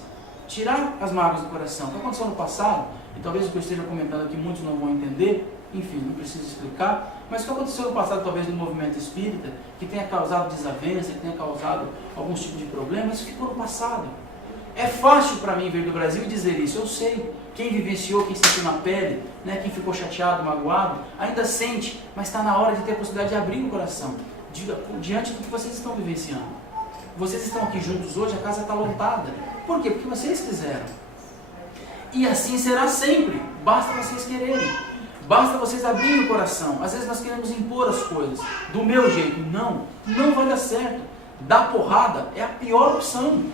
tirar as mágoas do coração. O que aconteceu no passado, e talvez o que eu esteja comentando aqui muitos não vão entender, enfim, não preciso explicar, mas o que aconteceu no passado, talvez no movimento espírita, que tenha causado desavença, que tenha causado alguns tipos de problemas, isso ficou no passado. É fácil para mim vir do Brasil e dizer isso, eu sei. Quem vivenciou, quem sentiu na pele, né, quem ficou chateado, magoado, ainda sente, mas está na hora de ter a possibilidade de abrir o coração, diante do que vocês estão vivenciando. Vocês estão aqui juntos hoje, a casa está lotada. Por quê? Porque vocês quiseram. E assim será sempre, basta vocês quererem. Basta vocês abrirem o coração. Às vezes nós queremos impor as coisas do meu jeito. Não vai dar certo. Dar porrada é a pior opção.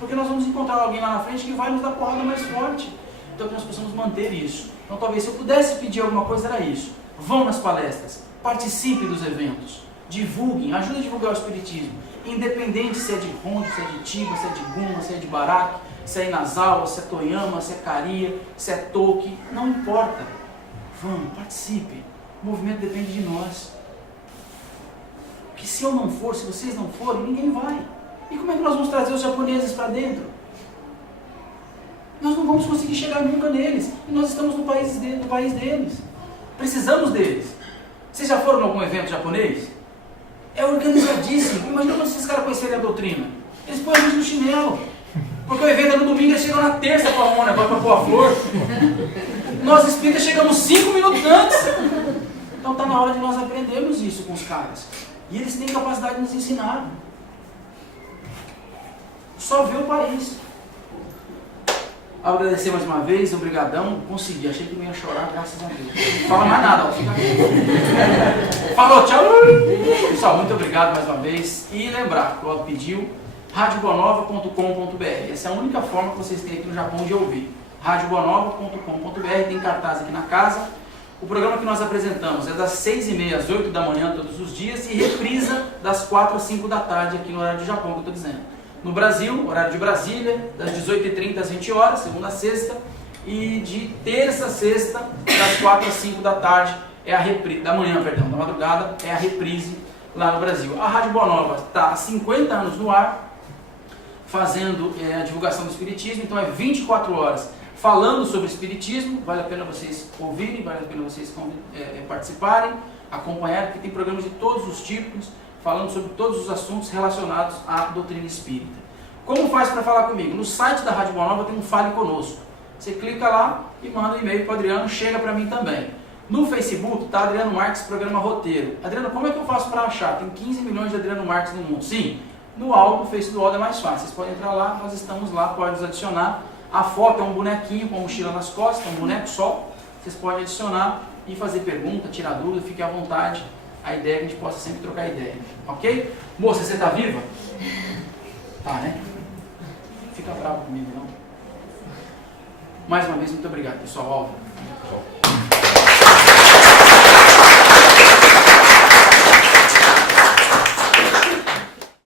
Porque nós vamos encontrar alguém lá na frente que vai nos dar porrada mais forte. Então que nós possamos manter isso. Então talvez se eu pudesse pedir alguma coisa era isso. Vão nas palestras, participem dos eventos, divulguem, ajudem a divulgar o Espiritismo. Independente se é de Honjo, se é de Chiba, se é de Gunma, se é de Baraque, se é Inazawa, se é Toyama, se é Kariya, se é Toki, não importa. Vamos, participem. O movimento depende de nós. Porque se eu não for, se vocês não forem, ninguém vai. E como é que nós vamos trazer os japoneses para dentro? Nós não vamos conseguir chegar nunca neles. E nós estamos no país deles. Precisamos deles. Vocês já foram em algum evento japonês? É organizadíssimo. Imagina quando esses caras conhecerem a doutrina. Eles põem a gente no chinelo. Porque o evento é no domingo, eles chegam na terça para arrumar um negócio para pôr a flor. Nós espíritas chegamos 5 minutos antes. Então está na hora de nós aprendermos isso com os caras. E eles têm capacidade de nos ensinar. Só ver o país. Agradecer mais uma vez, obrigadão. Consegui, achei que não ia chorar, graças a Deus. Não fala mais nada, ó, fica aqui. Falou, tchau. Pessoal, muito obrigado mais uma vez. E lembrar, o Claudio pediu, radioboanova.com.br. Essa é a única forma que vocês têm aqui no Japão de ouvir. radioboanova.com.br, tem cartaz aqui na casa. O programa que nós apresentamos é das 6h30 às 8 da manhã todos os dias e reprisa das 4 às 5 da tarde aqui no horário do Japão, que eu estou dizendo. No Brasil, horário de Brasília, das 18h30 às 20 horas, segunda a sexta, e de terça a sexta, das 4 às 5 da tarde, da madrugada, é a reprise lá no Brasil. A Rádio Boa Nova está há 50 anos no ar, fazendo a divulgação do Espiritismo, então é 24 horas falando sobre o Espiritismo. Vale a pena vocês ouvirem, vale a pena vocês participarem, acompanharem, porque tem programas de todos os tipos, falando sobre todos os assuntos relacionados à doutrina espírita. Como faz para falar comigo? No site da Rádio Boa Nova tem um Fale Conosco. Você clica lá e manda um e-mail para o Adriano, chega para mim também. No Facebook está Adriano Marques, programa Roteiro. Adriano, como é que eu faço para achar? Tem 15 milhões de Adriano Marques no mundo. Sim, no álbum, no Face do álbum é mais fácil. Vocês podem entrar lá, nós estamos lá, pode nos adicionar. A foto é um bonequinho com a mochila nas costas, é um boneco só. Vocês podem adicionar e fazer pergunta, tirar dúvida, fique à vontade. A ideia é que a gente possa sempre trocar ideia, ok? Moça, você está viva? Tá, né? Fica bravo comigo, não? Mais uma vez, muito obrigado, pessoal. Alvo.